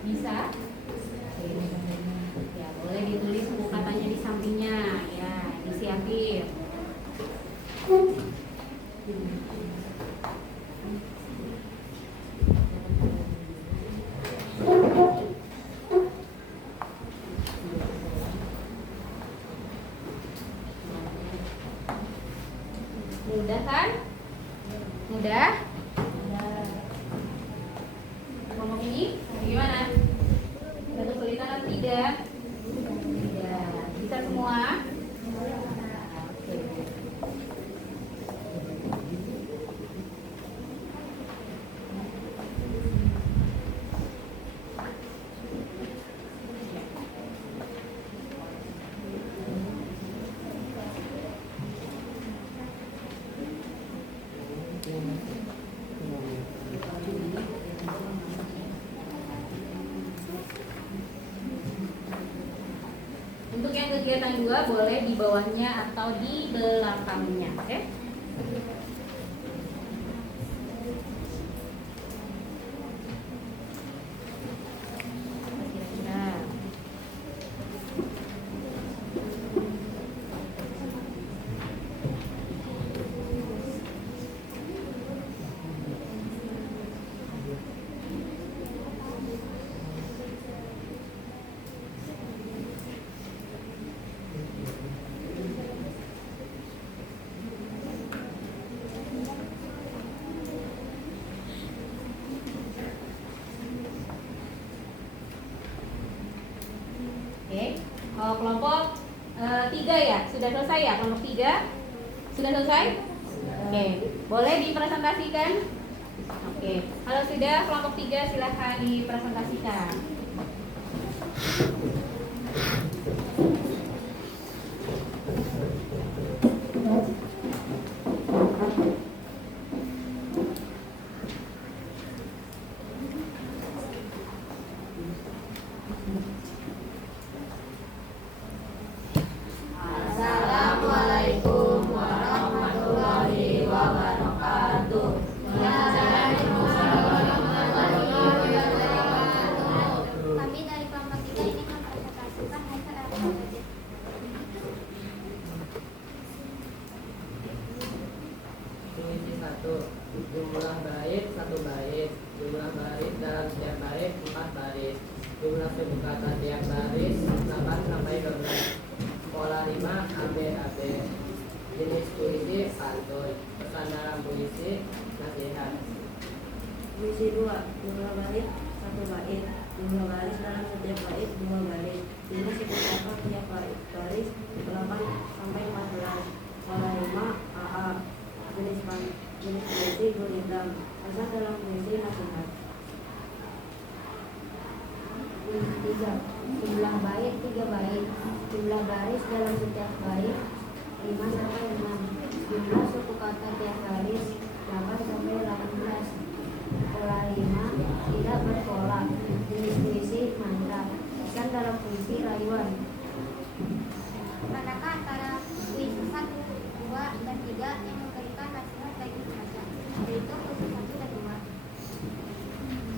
Bisa? Ya, boleh ditulis buku katanya di sampingnya. Ya, disiapin. Mudah kan? Mudah? Kelompok ini bagaimana? Ada kesulitan atau tidak? Tidak. Bisa semua? Oke. Untuk yang kegiatan 2 boleh di bawahnya atau di belakangnya, oke? Kira-kira. Oke, kelompok 3 ya, sudah selesai ya kelompok 3? Sudah selesai? Oke, boleh dipresentasikan? Oke, kalau sudah kelompok 3 silahkan dipresentasikan. Assalamualaikum warahmatullahi wabarakatuh. Kami dari kelompok 3 ini mempresentasikan hasil evaluasi. Puisi 1. Jumlah bait 1 bait. Jumlah baris dalam setiap bait 4 baris. Jumlah suku kata tiap baris 8 sampai 12. Pola rima AB. Jenis puisi pantun. Pesan dalam puisi nasihat. Puisi 2, jumlah bait 1 bait, jumlah baris dalam setiap bait 2 baris, jenis suku kata tiap baris 8 sampai 14, pola rima AA, jenis puisi gurindam, pesan dalam puisi nasihat. hijab. Jumlah bait 3 bait. Jumlah baris dalam setiap bait 5 sampai 6. Jumlah suku kata tiap baris 8 sampai 18. Pola 5 tidak berpola. Jenis puisi mantra. Pesan dalam puisi rayuan. Manakah antara puisi 1, 2, dan 3 yang memberikan nasihat bagi pembaca, yaitu puisi 1 dan 2?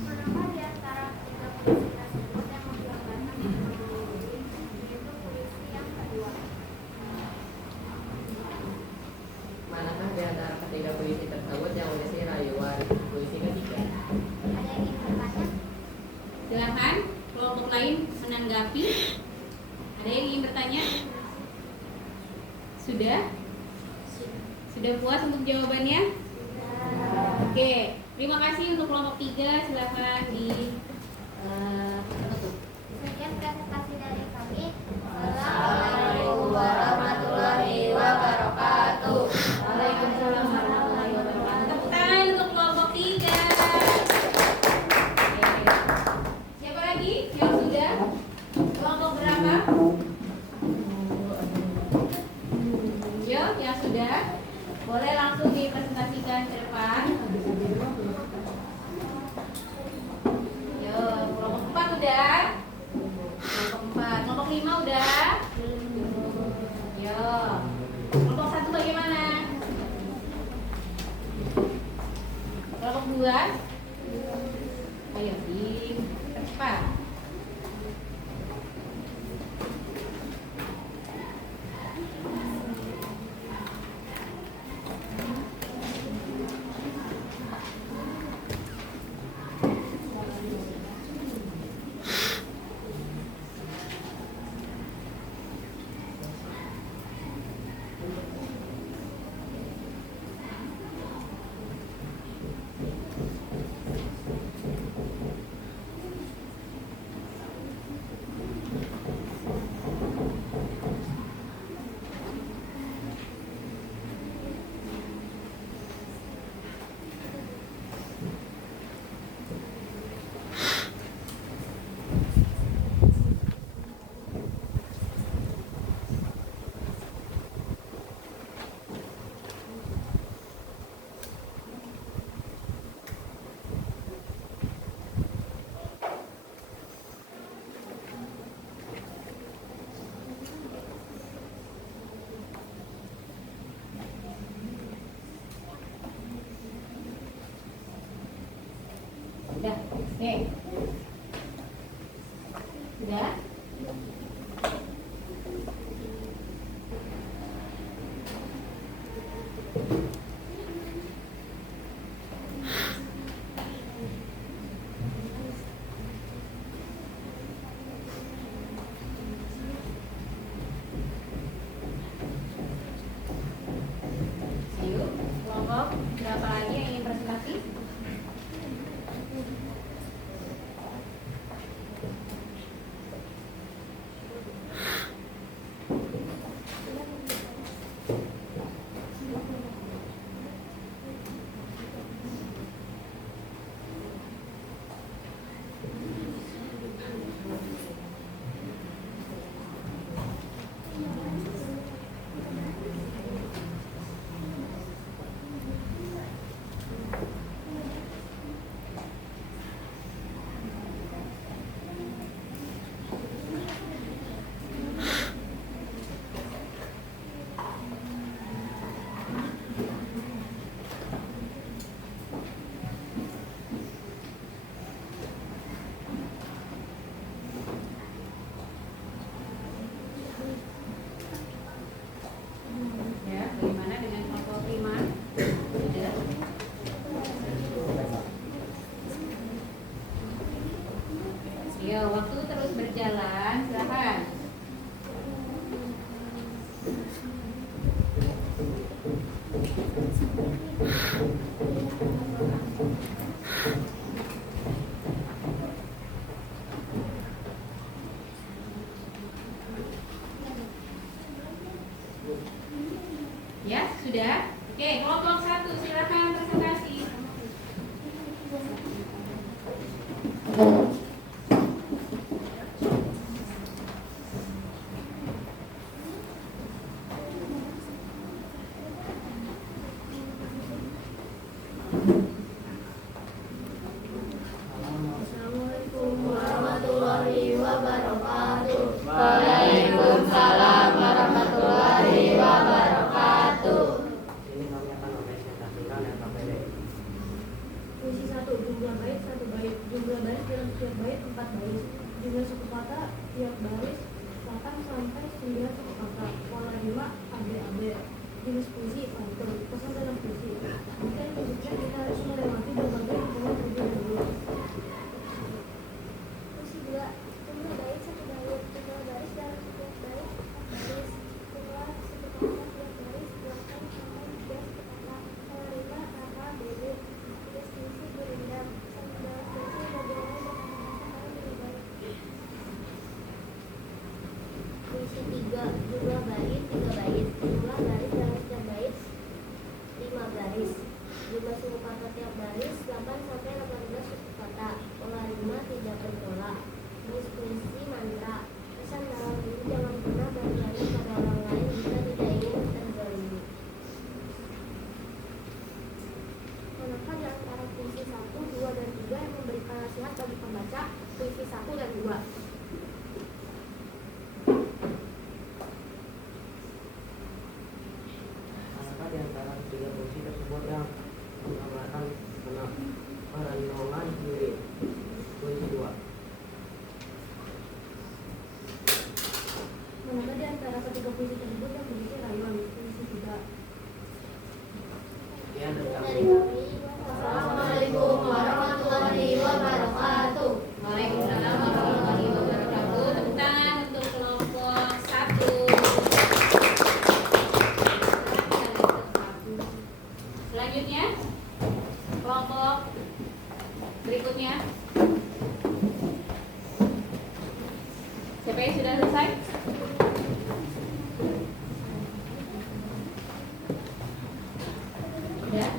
Manakah di antara 3 puisi tersebut yang menggambarkan kehidupan diri, yaitu puisi yang kedua? Manakah di antara ketiga puisi tersebut yang berisi rayuan? Puisi ketiga. Ada yang ingin bertanya? Silakan kelompok lain menanggapi. Ada yang ingin bertanya? Sudah? Sudah puas untuk jawabannya? Oke, terima kasih untuk kelompok 3. Silakan tutup. Sekian presentasi dari kami. Assalamualaikum warahmatullahi wabarakatuh. Waalaikumsalam warahmatullahi wabarakatuh. Tepuk tangan untuk kelompok 3. Oke. Siapa lagi yang sudah? Kelompok berapa? Yo, yang sudah? Boleh langsung dipresentasikan ke depan. Yo, kelompok 4 udah? Kelompok 4. Kelompok 5 udah? Yo. Kelompok 1 bagaimana? Kelompok 2? Ayo, cepat. Udah, oke. Udah. Ayo, kelompok berapa lagi yang ingin presentasi? Ya, bagaimana dengan kelompok 5? Sudah? Ya, waktu terus berjalan, silakan. Ya, sudah? Oke, kelompok 1 silakan presentasi. Assalamualaikum warahmatullahi wabarakatuh. Waalaikumsalam warahmatullahi wabarakatuh. Ini kami akan mempresentasikan LKPD. Puisi 1, jumlah bait 1 bait. Jumlah baris dalam setiap bait 4 baris. Jumlah suku kata tiap baris 8 sampai 9 suku kata. Pola rima ABAB. Jenis puisi pantun. Pesan dalam puisi. Jika ditunjukkan kita harus melewati berbagai lingkungan terlebih dahulu. Puisi 2. Jumlah bait 1 bait. Jumlah baris dalam setiap bait 4 baris. Jumlah suku kata tiap baris 8 sampai 3 suku kata. Pola rima ABAB. Jenis puisi berendam. Sama dalam puisi bagaimana berkata-kata kalau tidak baik. Puisi 3. Jumlah bait 3 bait. Jumlah baris dalam setiap bait 5 baris. Jumlah suku kata tiap baris 8 sampai 18 suku kata. Pola rima tidak berpola. Jenis puisi mantra. Pesan dalam diri jangan pernah berani pada orang lain jika tidak ingin terzalimi. Manakah di antara puisi 1, 2, dan 3 yang memberikan nasihat bagi pembaca? Puisi 1 dan 2. Apakah di antara tiga puisi tersebut yang menggambarkan perenungan diri? Puisi 2. Manakah di antara ketiga puisi tersebut yang berisi rayuan? Puisi 3. Ya, dari kami. Assalamualaikum warahmatullahi wabarakatuh. Waalaikumsalam warahmatullahi wabarakatuh. Tepuk tangan untuk kelompok 1. Selanjutnya kelompok berikutnya. Siapa yang sudah selesai? Sudah.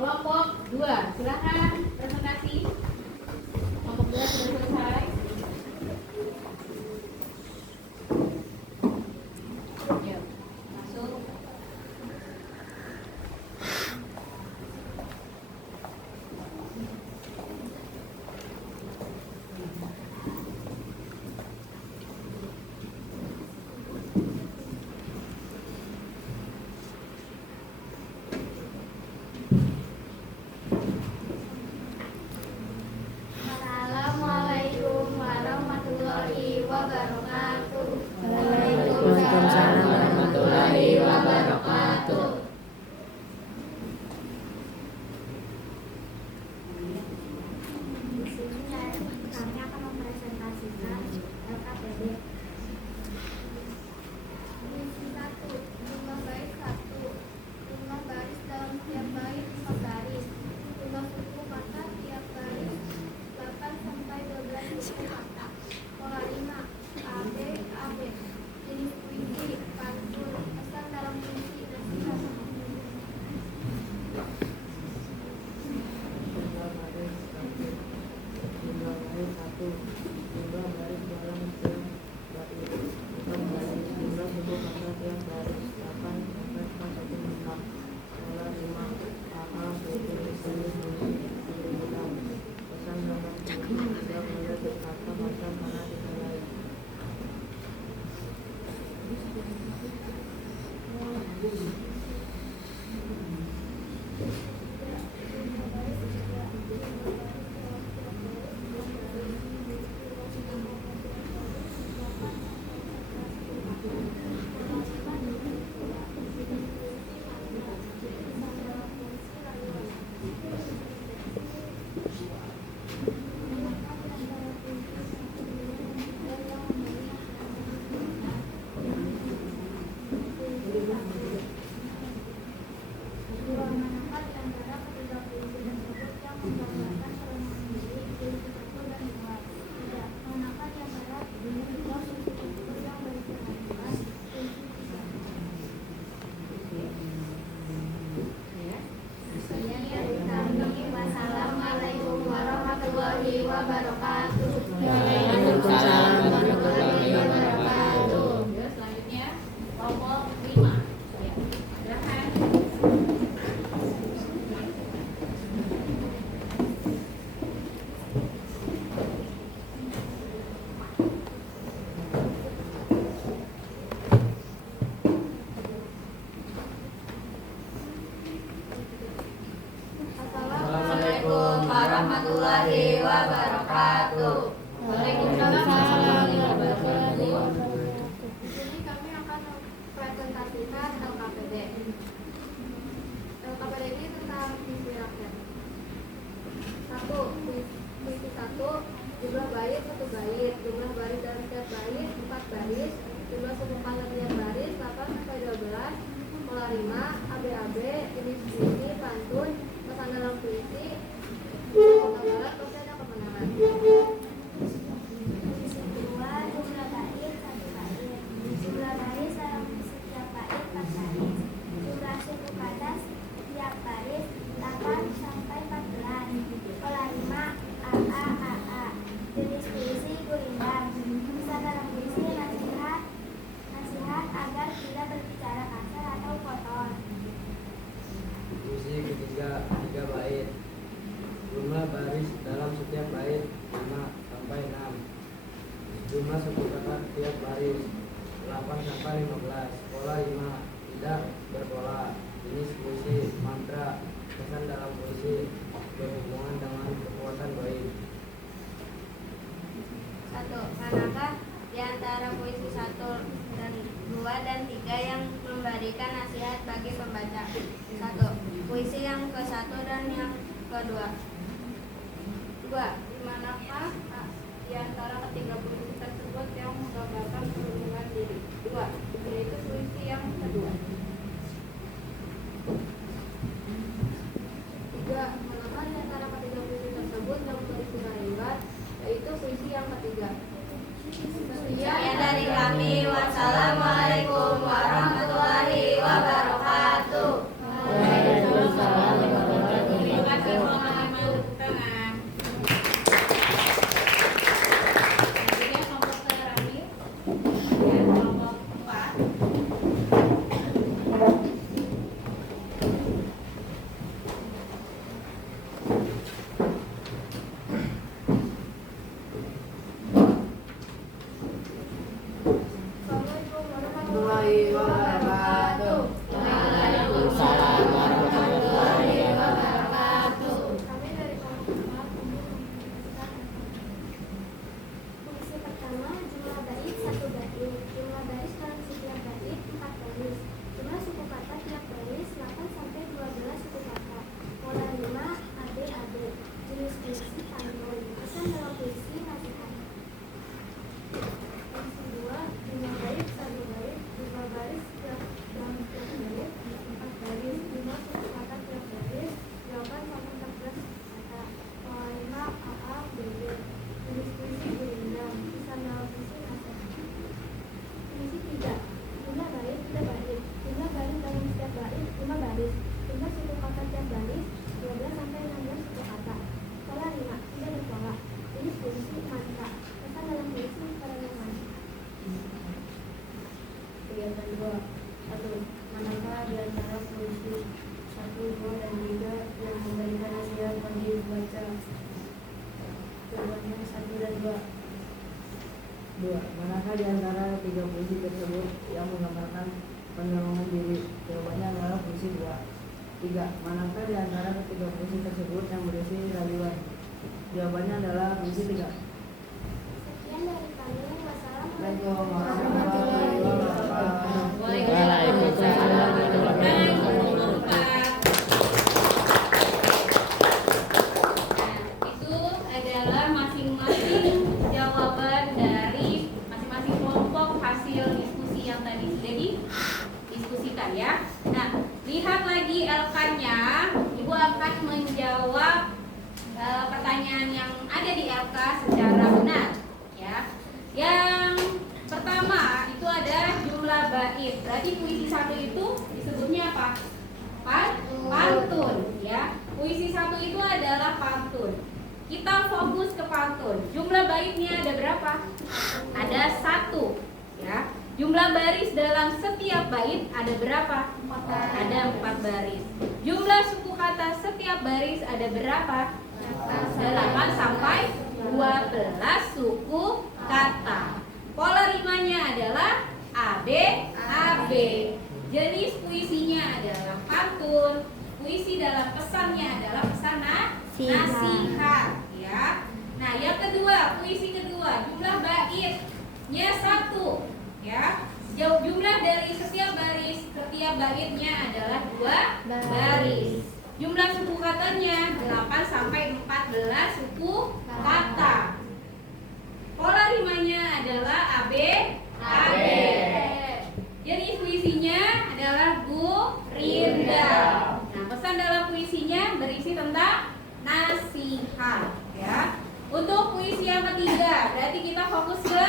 Kelompok 2, silakan presentasi. Kelompok 2 sudah selesai. Yuk, masuk. wabarakatuh. Waalaikumsalam warahmatullahi wabarakatuh. Ya, selanjutnya kelompok 5. Ya, silakan. Assalamualaikum warahmatullahi wabarakatuh. Waalaikumsalam warahmatullahi wabarakatuh. Di sini kami akan mempresentasikan LKPD. LKPD ini tentang visi rakyat. 1. Visi 1, jumlah bait 1 bait, jumlah baris dalam setiap bait 4 baris, jumlah suku kata tiap baris 8 sampai 12, pola 5, ABAB, jenis puisi, pantun, pesan dalam puisi, kota barat, pasti ada kemenangan. Kedua, jumlah bait 1 bait. Jumlah baris dalam setiap bait 4 baris. Jumlah suku kata setiap baris 8 sampai 14. Pola 5 AA. Jenis puisi gurindam. Pesan dalam puisi nasihat agar tidak berbicara kasar atau kotor. Puisi ketiga 3 bait. Jumlah baris dalam setiap bait 5 sampai 6. Jumlah suku kata tiap baris 8 sampai 15. Pola 5 tidak berpola. Jenis puisi mantra. Pesan dalam puisi berhubungan dengan kekuatan bait. 1. Manakah di antara puisi 1 dan 2 dan 3 yang memberikan nasihat bagi pembaca? 1. Puisi yang ke-1 dan yang ke-2. 2. Di manakah di antara ketiga puisi tersebut yang menggambarkan perlindungan diri? 2. Yaitu puisi yang kedua. 3. Manakah di antara ketiga puisi tersebut yang berisi riwayat, yaitu puisi yang ketiga. Sekian dari kami. Wassalamualaikum warahmatullahi wabarakatuh. Waalaikumsalam warahmatullahi Terima kasih wabarakatuh. kelompok 5 tepuk tangan. Selanjutnya kelompok terakhir. Ya, kelompok 4. Assalamualaikum warahmatullahi wabarakatuh. Waalaikumsalam warahmatullahi wabarakatuh. Kami dari kelompok 4 mempresentasikan puisi pertama, jumlah bait 1 bait. Jumlah baris dalam setiap bait 4 baris. Jumlah suku kata tiap baris 8 sampai 12 suku kata. Pola 5 ABAB. Jenis puisi pantun. Pesan dalam puisi nasihat. Yang kedua, jumlah bait 1 bait. Jumlah baris dalam setiap bait 4 baris. Jumlah suku kata tiap baris 8 sampai 14 kata. Pola 5 AABB. Jenis puisi gurindam. Pesan dalam puisi nasihat. Puisi 3. Jumlah bait 3 bait. Jumlah baris dalam setiap bait 5 baris. Jumlah suku kata tiap baris 12 sampai 16 suku kata. Pola 5. Tidak berpola. Jenis puisi mantra. Pesan dalam puisi perenungan. Kegiatan 2. 1. Manakah di antara puisi 1, 2, dan 3 yang memberikan nasihat bagi pembaca? Jawabannya 1 dan 2. 2. Manakah di antara 3 puisi tersebut yang menggambarkan penyemangat diri? Jawabannya adalah puisi 2. 3. Manakah di antara ketiga puisi tersebut yang berisi rayuan? Jawabannya adalah puisi 3. Sekian dari kami. Wassalamualaikum Assalamualaikum warahmatullahi wabarakatuh. Waalaikumsalam warahmatullahi Kelompok wabarakatuh. 4. Nah, itu adalah masing-masing jawaban dari masing-masing kelompok hasil diskusi yang tadi sudah didiskusikan ya. Nah, lihat lagi LK-nya. Ibu akan menjawab pertanyaan yang ada di LK secara benar ya. Yang pertama itu ada jumlah bait. Berarti puisi 1 itu disebutnya apa? Pantun ya. Puisi 1 itu adalah pantun. kita fokus ke pantun. Jumlah baitnya ada berapa? Ada 1, ya. Jumlah baris dalam setiap bait ada berapa? Ada 4 baris. Jumlah suku kata setiap baris ada berapa? 8 sampai 12 suku kata. Pola rimanya adalah AB, AB. Jenis puisinya adalah pantun. Puisi dalam pesannya adalah pesan nasihat, ya. Nah, yang kedua, puisi kedua, jumlah baitnya 1, ya. Jumlah dari setiap baitnya adalah 2 baris. Jumlah suku katanya 8 sampai 14 suku kata. Pola rimanya adalah AB, AB. Jenis puisinya adalah Gurinda. Nah, pesan dalam puisinya berisi tentang nasihat, ya. Untuk puisi yang ketiga, berarti kita fokus ke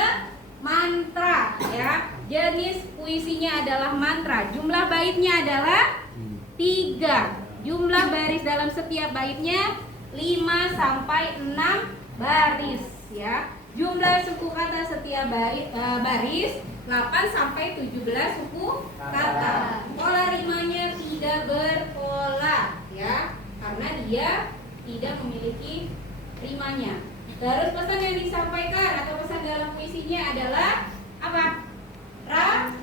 mantra, ya. Jenis puisinya adalah mantra. Jumlah baitnya adalah 3. Jumlah baris dalam setiap baitnya 5 sampai 6 baris, ya. Jumlah suku kata setiap baris 8 sampai 17 suku kata. Pola rimanya tidak berpola, ya, karena dia tidak memiliki rimanya. Terus pesan yang disampaikan atau pesan dalam puisinya adalah apa?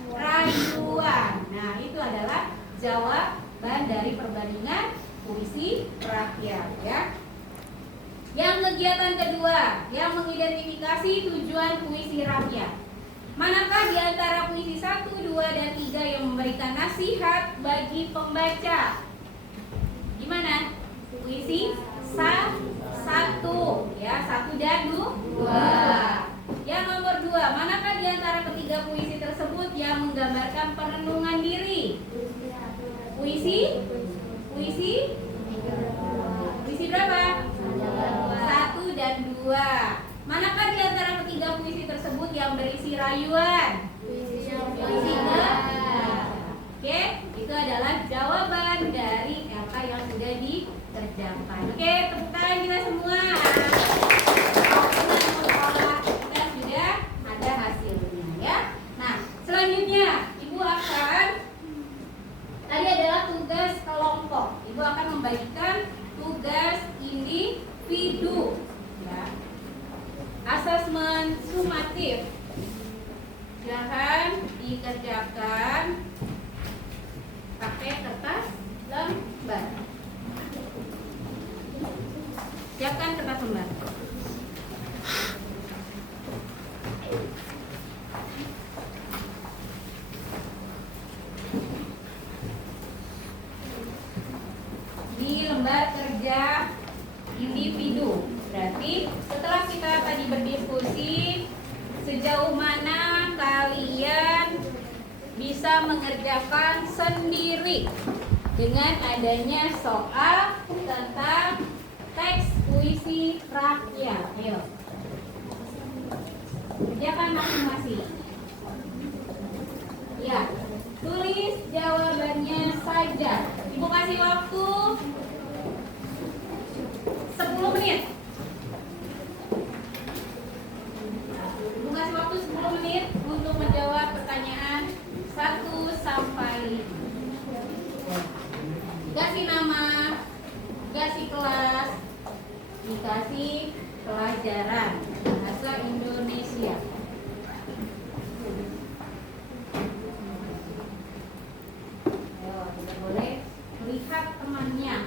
Rayuan. Nah, itu adalah jawaban dari perbandingan puisi rakyat, ya. Yang kegiatan kedua, yang mengidentifikasi tujuan puisi rakyat. Manakah di antara puisi 1, 2, dan 3 yang memberikan nasihat bagi pembaca? Gimana? Puisi 1, ya, 1 dan 2. Yang nomor 2, manakah di antara ketiga puisi tersebut yang menggambarkan perenungan diri? Puisi berapa? 1 dan 2. Manakah di antara ketiga puisi tersebut yang berisi rayuan? Puisi Oke, itu adalah jawaban dari apa yang sudah dikerjakan. Oke, tepuk tangan kita semua. Kita sudah ada hasilnya, ya. Nah, selanjutnya Ibu akan tadi adalah tugas kelompok. Ibu akan membagikan tugas individu, ya. Asesmen sumatif. Silahkan dikerjakan pakai kertas lembar. Siapkan kertas lembar. Di lembar kerja individu. Berarti setelah kita tadi berdiskusi sejauh mana kalian bisa mengerjakan sendiri dengan adanya soal tentang teks puisi rakyat. Ayo, kerjakan masing-masing. Ya, tulis jawabannya saja. Ibu kasih waktu 10 menit. Ibu kasih waktu 10 menit untuk menjawab pertanyaan 1 sampai 5. Dikasih nama, dikasih kelas, dikasih pelajaran bahasa Indonesia. Ayo, tidak boleh melihat temannya.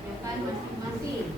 Kerjakan masing-masing.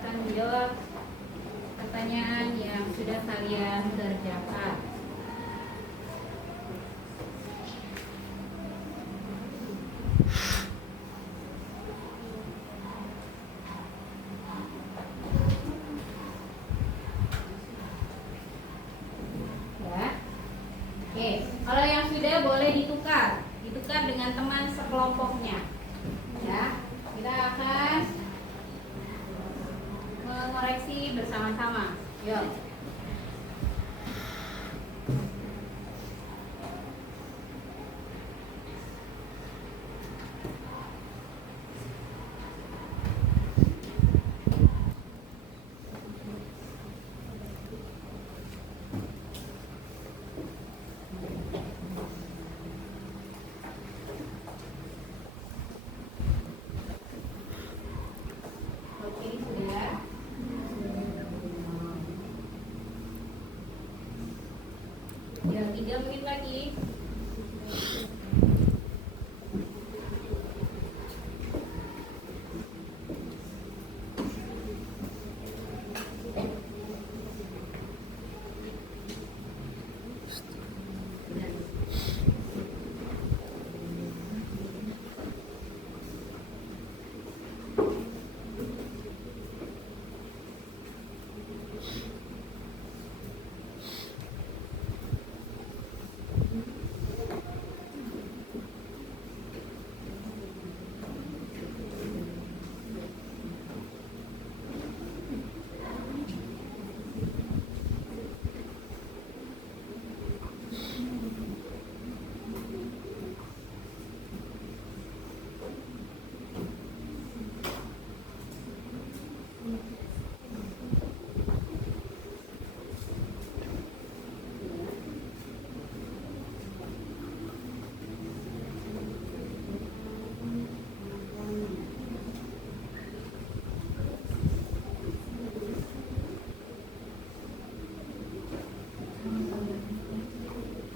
silakan menjawab pertanyaan yang sudah kalian kerjakan. Ya. Oke, kalau yang sudah boleh ditukar dengan teman sekelompoknya. Ya, kita akan mengoreksi bersama-sama. Yuk. Oke, sudah. Ya, 3 menit lagi.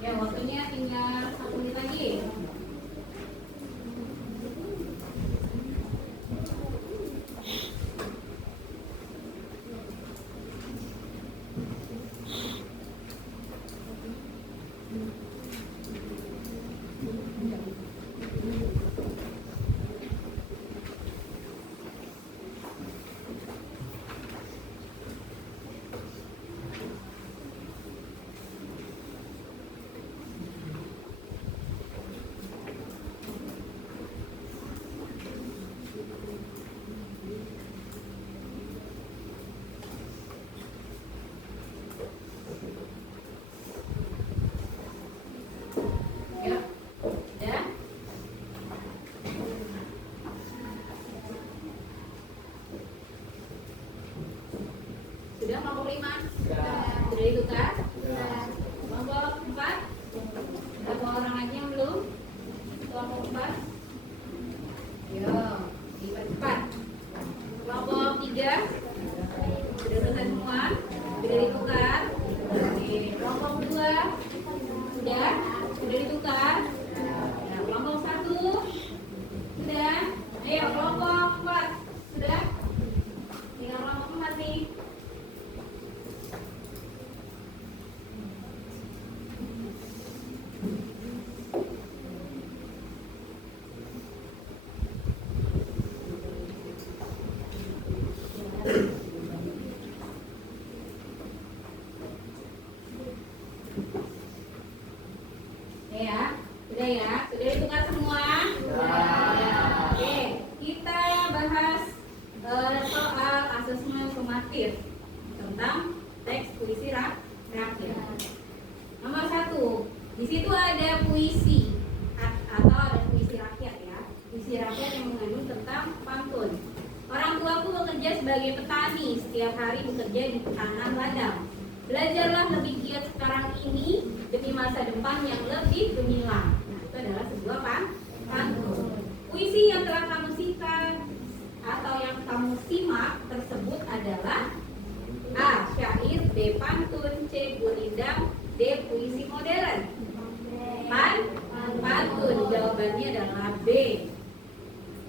Ya, waktunya tinggal 1 menit lagi. Ya, sudah. Sudah kelompok 5? Sudah ditukar? Kelompok 4? Berapa orang lagi yang belum? Kelompok 4? Yo, dipercepat. Kelompok 3? Sudah selesai semua? Sudah ditukar? Oke, kelompok 2? Sudah? Sudah ditukar? Nah, kelompok 1? Sudah? Ayo, kelompok 4? Sudah? Tinggal kelompok 4 nih. Ya, sudah ya, sudah ditukar semua. Ya. Oke, kita bahas soal asesmen sumatif tentang teks puisi rakyat. Nomor 1, di situ ada puisi atau ada puisi rakyat ya. Puisi rakyat yang mengandung tentang pantun. Orang tuaku bekerja sebagai petani, setiap hari bekerja di tanam ladang. Belajarlah lebih giat sekarang ini demi masa depan yang lebih gemilang. Nah, itu adalah sebuah pantun. Puisi yang telah kamu simak atau yang kamu simak tersebut adalah A. Syair, B. Pantun, C. Gurindam, D. Puisi modern. Pantun. Jawabannya adalah B.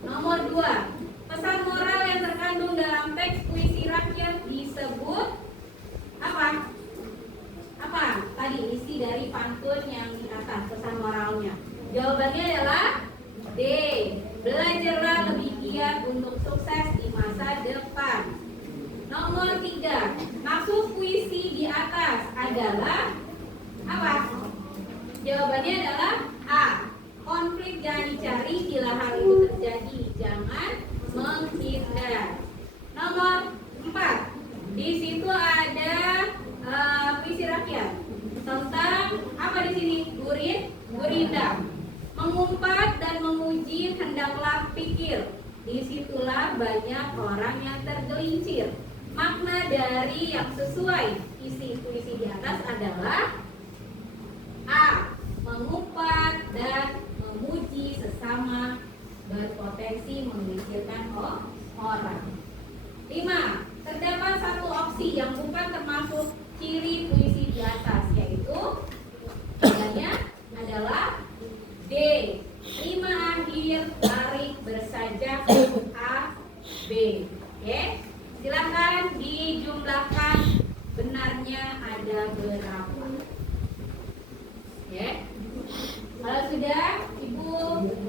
Nomor 2. Pesan moral yang terkandung dalam teks puisi sudah. Maksud puisi di atas adalah apa? Jawabannya adalah A. Konflik jangan dicari, bila hal itu terjadi jangan menghindar. Nomor 4. Di situ ada puisi rakyat tentang apa di sini? Gurindam. Mengumpat dan menguji hendaklah pikir. Disitulah banyak orang yang tergelincir. Makna dari yang sesuai isi puisi di atas adalah A. Mengumpat dan memuji sesama berpotensi menggelincirkan orang. 5. Terdapat satu opsi yang bukan termasuk ciri puisi di atas, yaitu jawabannya adalah D. Rima akhir tarik bersajak A, B. Oke, silakan dijumlahkan benarnya ada berapa. Oke, kalau sudah, Ibu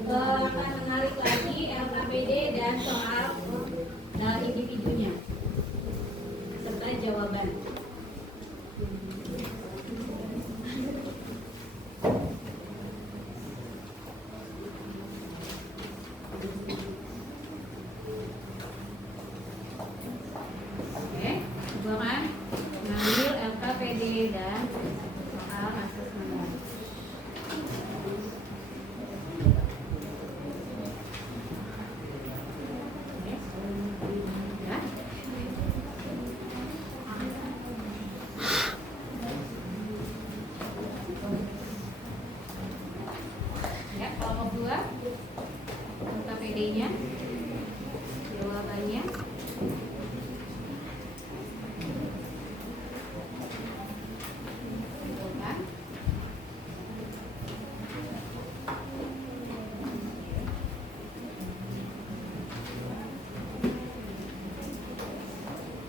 akan menarik lagi LKPD dan soal individunya serta jawaban. Oke, Ibu akan mengambil LKPD dan soal asesmen. Ya, kelompok 2 LKPD-nya, jawabannya. Bukan.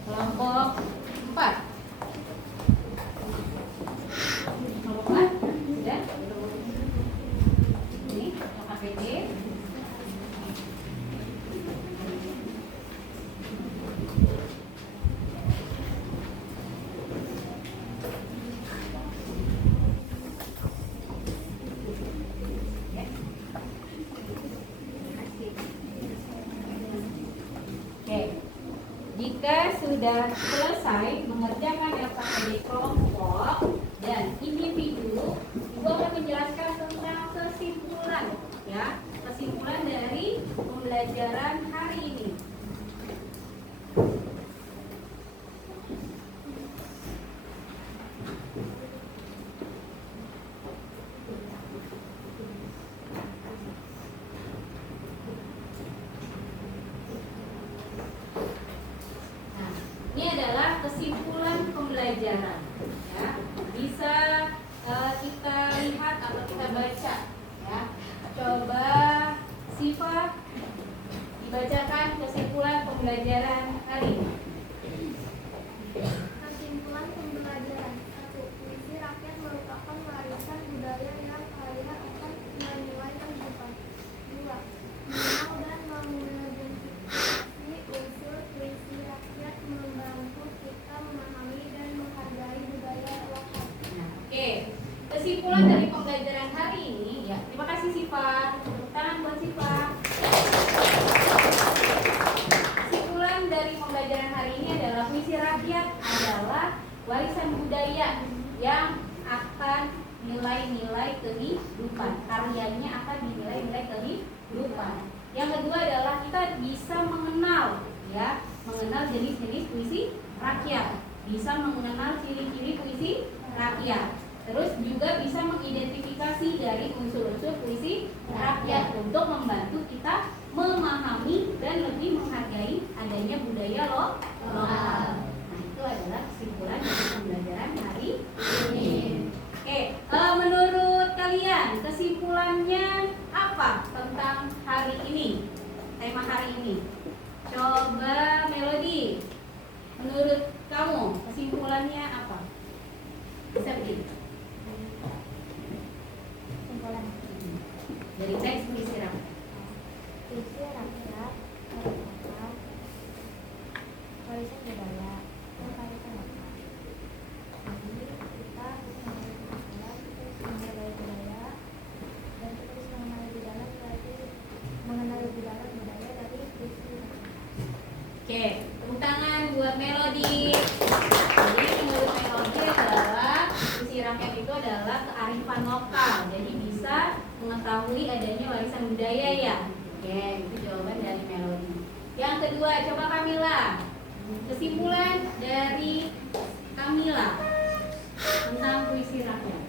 Kelompok 4. Kelompok 4 sudah. Ini LKPD. Oke, jika sudah selesai mengerjakan LKPD kelompok dan individu, Ibu akan menjelaskan tentang kesimpulan, ya, kesimpulan dari pembelajaran hari ini. Nah, ini adalah kesimpulan pembelajaran, ya. Bisa kita lihat atau kita baca, ya. Coba Siva dibacakan kesimpulan pembelajaran hari ini. Kesimpulan pembelajaran 1. Puisi rakyat merupakan warisan budaya yang kaya akan nilai kehidupan. 2. Mengenal dan mengidentifikasi unsur puisi rakyat membantu kita memahami dan menghargai budaya lokal. Nah, oke. Kesimpulan dari pembelajaran hari ini, ya. Terima kasih Siva. Tepuk tangan buat Siva. Kesimpulan dari pembelajaran hari ini adalah puisi rakyat adalah warisan budaya yang akan nilai-nilai kehidupan. Karyanya akan dinilai nilai kehidupan. Yang kedua adalah kita bisa mengenal, ya, mengenal jenis-jenis puisi rakyat, bisa mengenal ciri-ciri puisi rakyat. Terus juga bisa mengidentifikasi dari unsur-unsur puisi rakyat untuk membantu kita memahami dan lebih menghargai adanya budaya lokal. Nah, itu adalah kesimpulan dari pembelajaran hari ini. Oke, menurut kalian kesimpulannya apa tentang hari ini? Tema hari ini. Coba Melody, menurut kamu kesimpulannya apa? Bisa begini. Kesimpulan Dari teks puisi rakyat. puisi rakyat merupakan warisan budaya yang kaya Oke, tepuk tangan buat Melody. Jadi menurut Melody adalah puisi rakyat itu adalah kearifan lokal. Jadi bisa mengetahui adanya warisan budaya ya. Oke, itu jawaban dari Melody. Yang kedua, coba Kamila. Kesimpulan dari Kamila tentang puisi rakyat.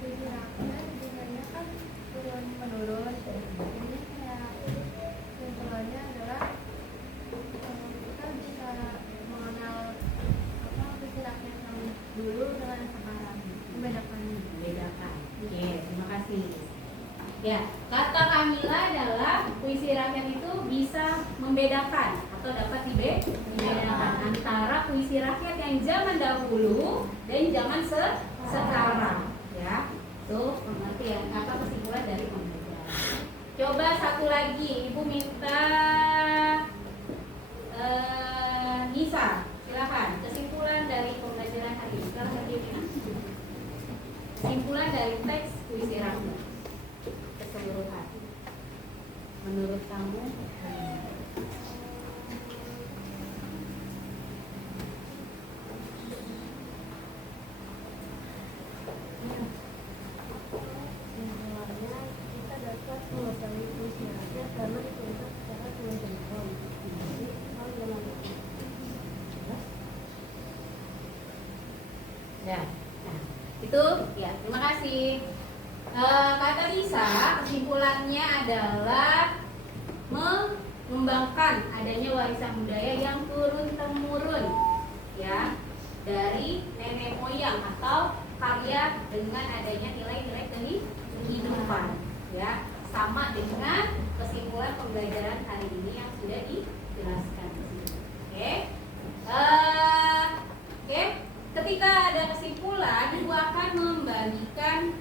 Puisi rakyat jumlahnya kan turun menurun. Ini kayak kesimpulannya adalah kita bisa mengenal puisi rakyat yang dulu dengan yang sekarang, membedakannya. Oke, terima kasih. Ya, kata Kamila adalah puisi rakyat itu bisa membedakan atau dapat dibedakan antara puisi rakyat yang zaman dahulu dan zaman sekarang. Ya, tuh pengertian apa kesimpulan dari pembelajaran. Coba satu lagi, Ibu minta Nisa, silakan kesimpulan dari pembelajaran hari ini. Silakan Gimina. Kesimpulan dari teks puisi rakyat keseluruhan. Menurut kamu? Kesimpulannya kita dapat mengetahui puisi rakyat karena ditulis secara turun-temurun. Jadi hal yang Ya, nah, itu ya. Terima kasih. Kata Lisa, kesimpulannya adalah mengembangkan adanya warisan budaya yang turun temurun, ya, dari nenek moyang atau karya dengan adanya nilai-nilai kehidupan, ya, sama dengan kesimpulan pembelajaran hari ini yang sudah dijelaskan. Oke. Oke. Ketika ada kesimpulan, Ibu akan membagikan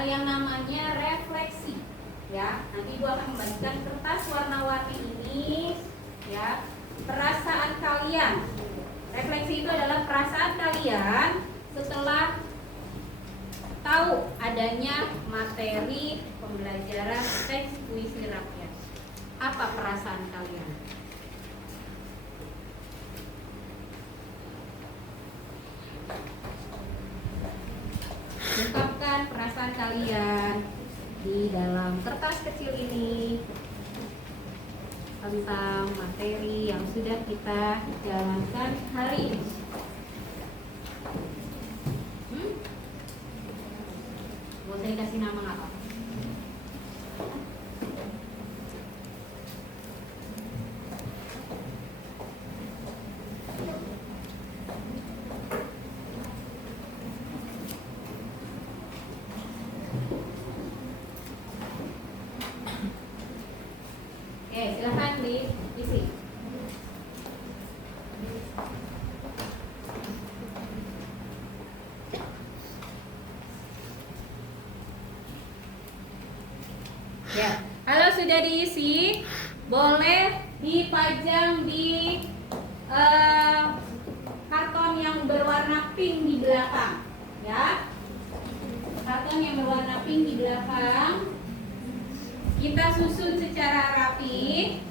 yang namanya refleksi, ya. Nanti Ibu akan membagikan kertas warna-warni ini, ya. Perasaan kalian. Refleksi itu adalah perasaan kalian setelah tahu adanya materi pembelajaran teks puisi rakyat. Apa perasaan kalian? Ungkapkan perasaan kalian di dalam kertas kecil ini tentang materi yang sudah kita jalankan hari ini. Mau saya kasih nama apa? Oke, silahkan diisi. Ya, kalau sudah diisi, boleh dipajang di karton yang berwarna pink di belakang, ya. Karton yang berwarna pink di belakang. Kita susun secara rapi.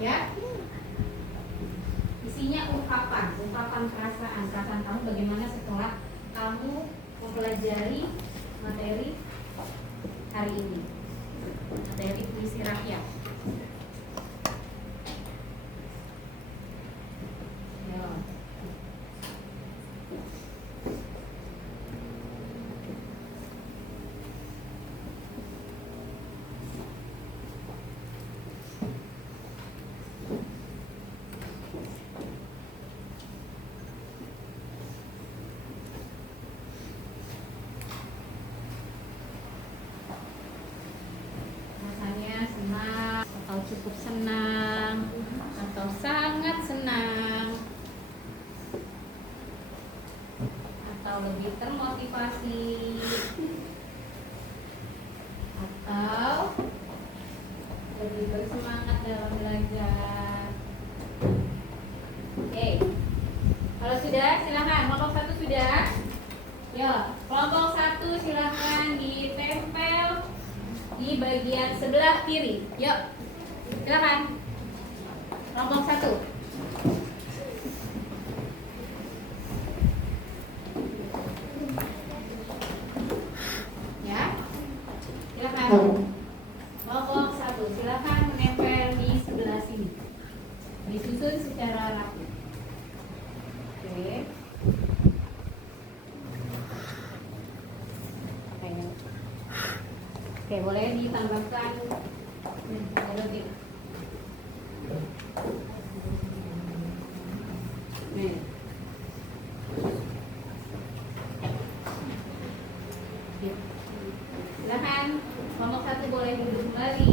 Ya. Isinya ungkapan perasaan kamu bagaimana setelah kamu mempelajari materi hari ini, materi puisi rakyat. Ya. Rasanya senang atau cukup senang atau sangat senang atau lebih termotivasi atau lebih bersemangat dalam belajar. Oke, kalau sudah silahkan. Kelompok 1 sudah. Yo, kelompok 1 silahkan ditempel di bagian sebelah kiri. Yuk, silahkan. Kelompok 1. Ya, silahkan. Kelompok 1 silahkan menempel di sebelah sini. Disusun secara rapi. Oke. Oke, boleh ditambahkan melodi. Nih. Silakan, kelompok 1 boleh duduk kembali.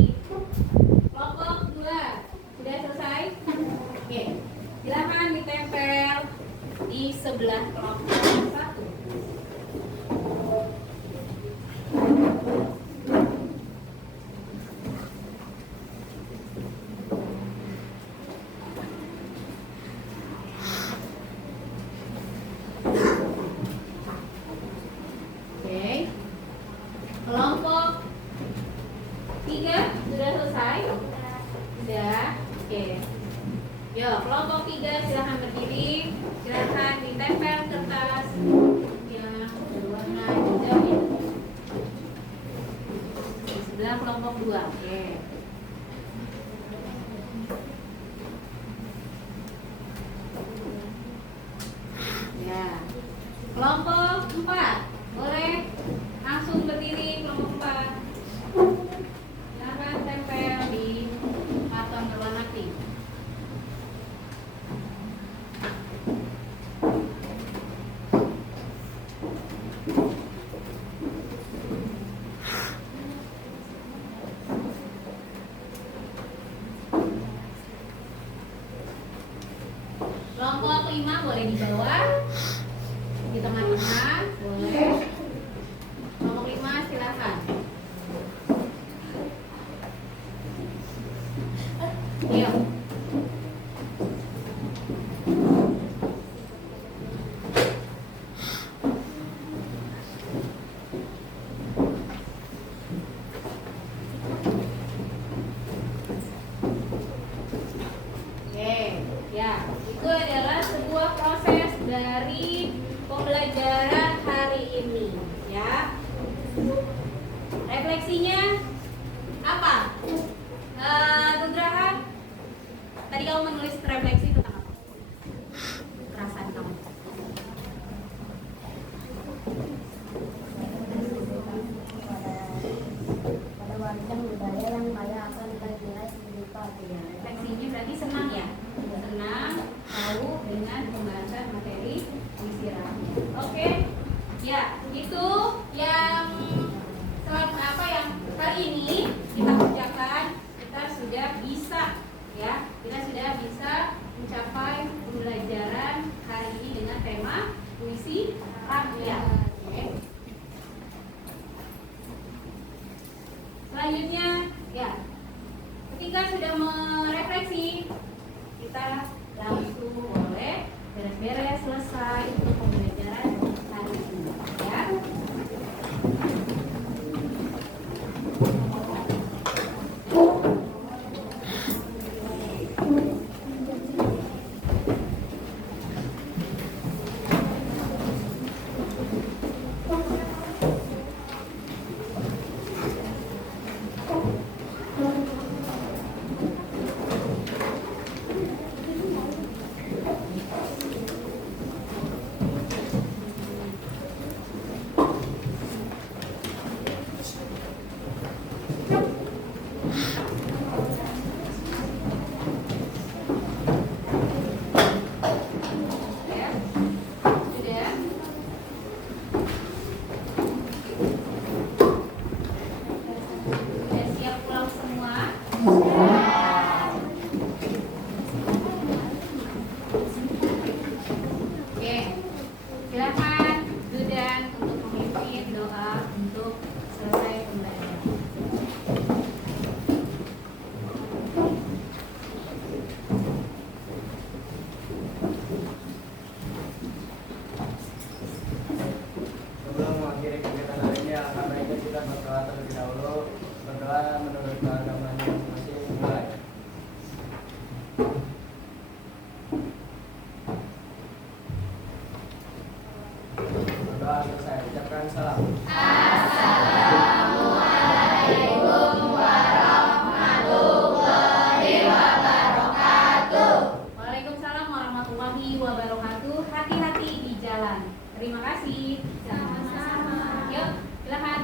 Kelompok 2 sudah selesai? Oke, silakan ditempel di sebelah kelompok 1. Kelompok 3 sudah selesai? Sudah. Oke. Yo, kelompok 3 silahkan berdiri. Silahkan ditempel kertas yang berwarna hijau ya. Di sebelah kelompok 2. Oke. Ya. Kelompok 4 boleh langsung berdiri. Kelompok 4 silahkan tempel di patung berwarna pink. Kelompok 5 boleh di bawah, di tengah-tengah boleh. Kelompok 5 silakan. Yuk. Oke, ya, itu adalah sebuah proses dari pembelajaran hari ini, ya. Refleksinya apa? Nugraha, tadi kamu menulis refleksi tentang apa? Perasaan kamu. Pada warisan budaya yang kaya akan nilai-nilai kehidupan. Ya, refleksinya berarti senang ya, senang tahu dengan pembahasan materi istirahatnya. Oke, ya itu yang apa yang kali ini kita kerjakan. Kita sudah bisa ya, kita sudah bisa mencapai pembelajaran hari ini dengan tema puisi rakyat. Oke. Selanjutnya ya, ketika sudah merefleksi, kita langsung boleh beres-beres selesai untuk pembelajaran hari ini ya. Ya, sudah. Sudah siap pulang semua? Oke, silakan Dudan untuk memimpin doa untuk selesai pembelajaran. Doa selesai. Ucapkan salam. Waalaikumsalam warahmatullahi wabarakatuh. Hati-hati di jalan. Terima kasih. Sama-sama. Yuk, silakan.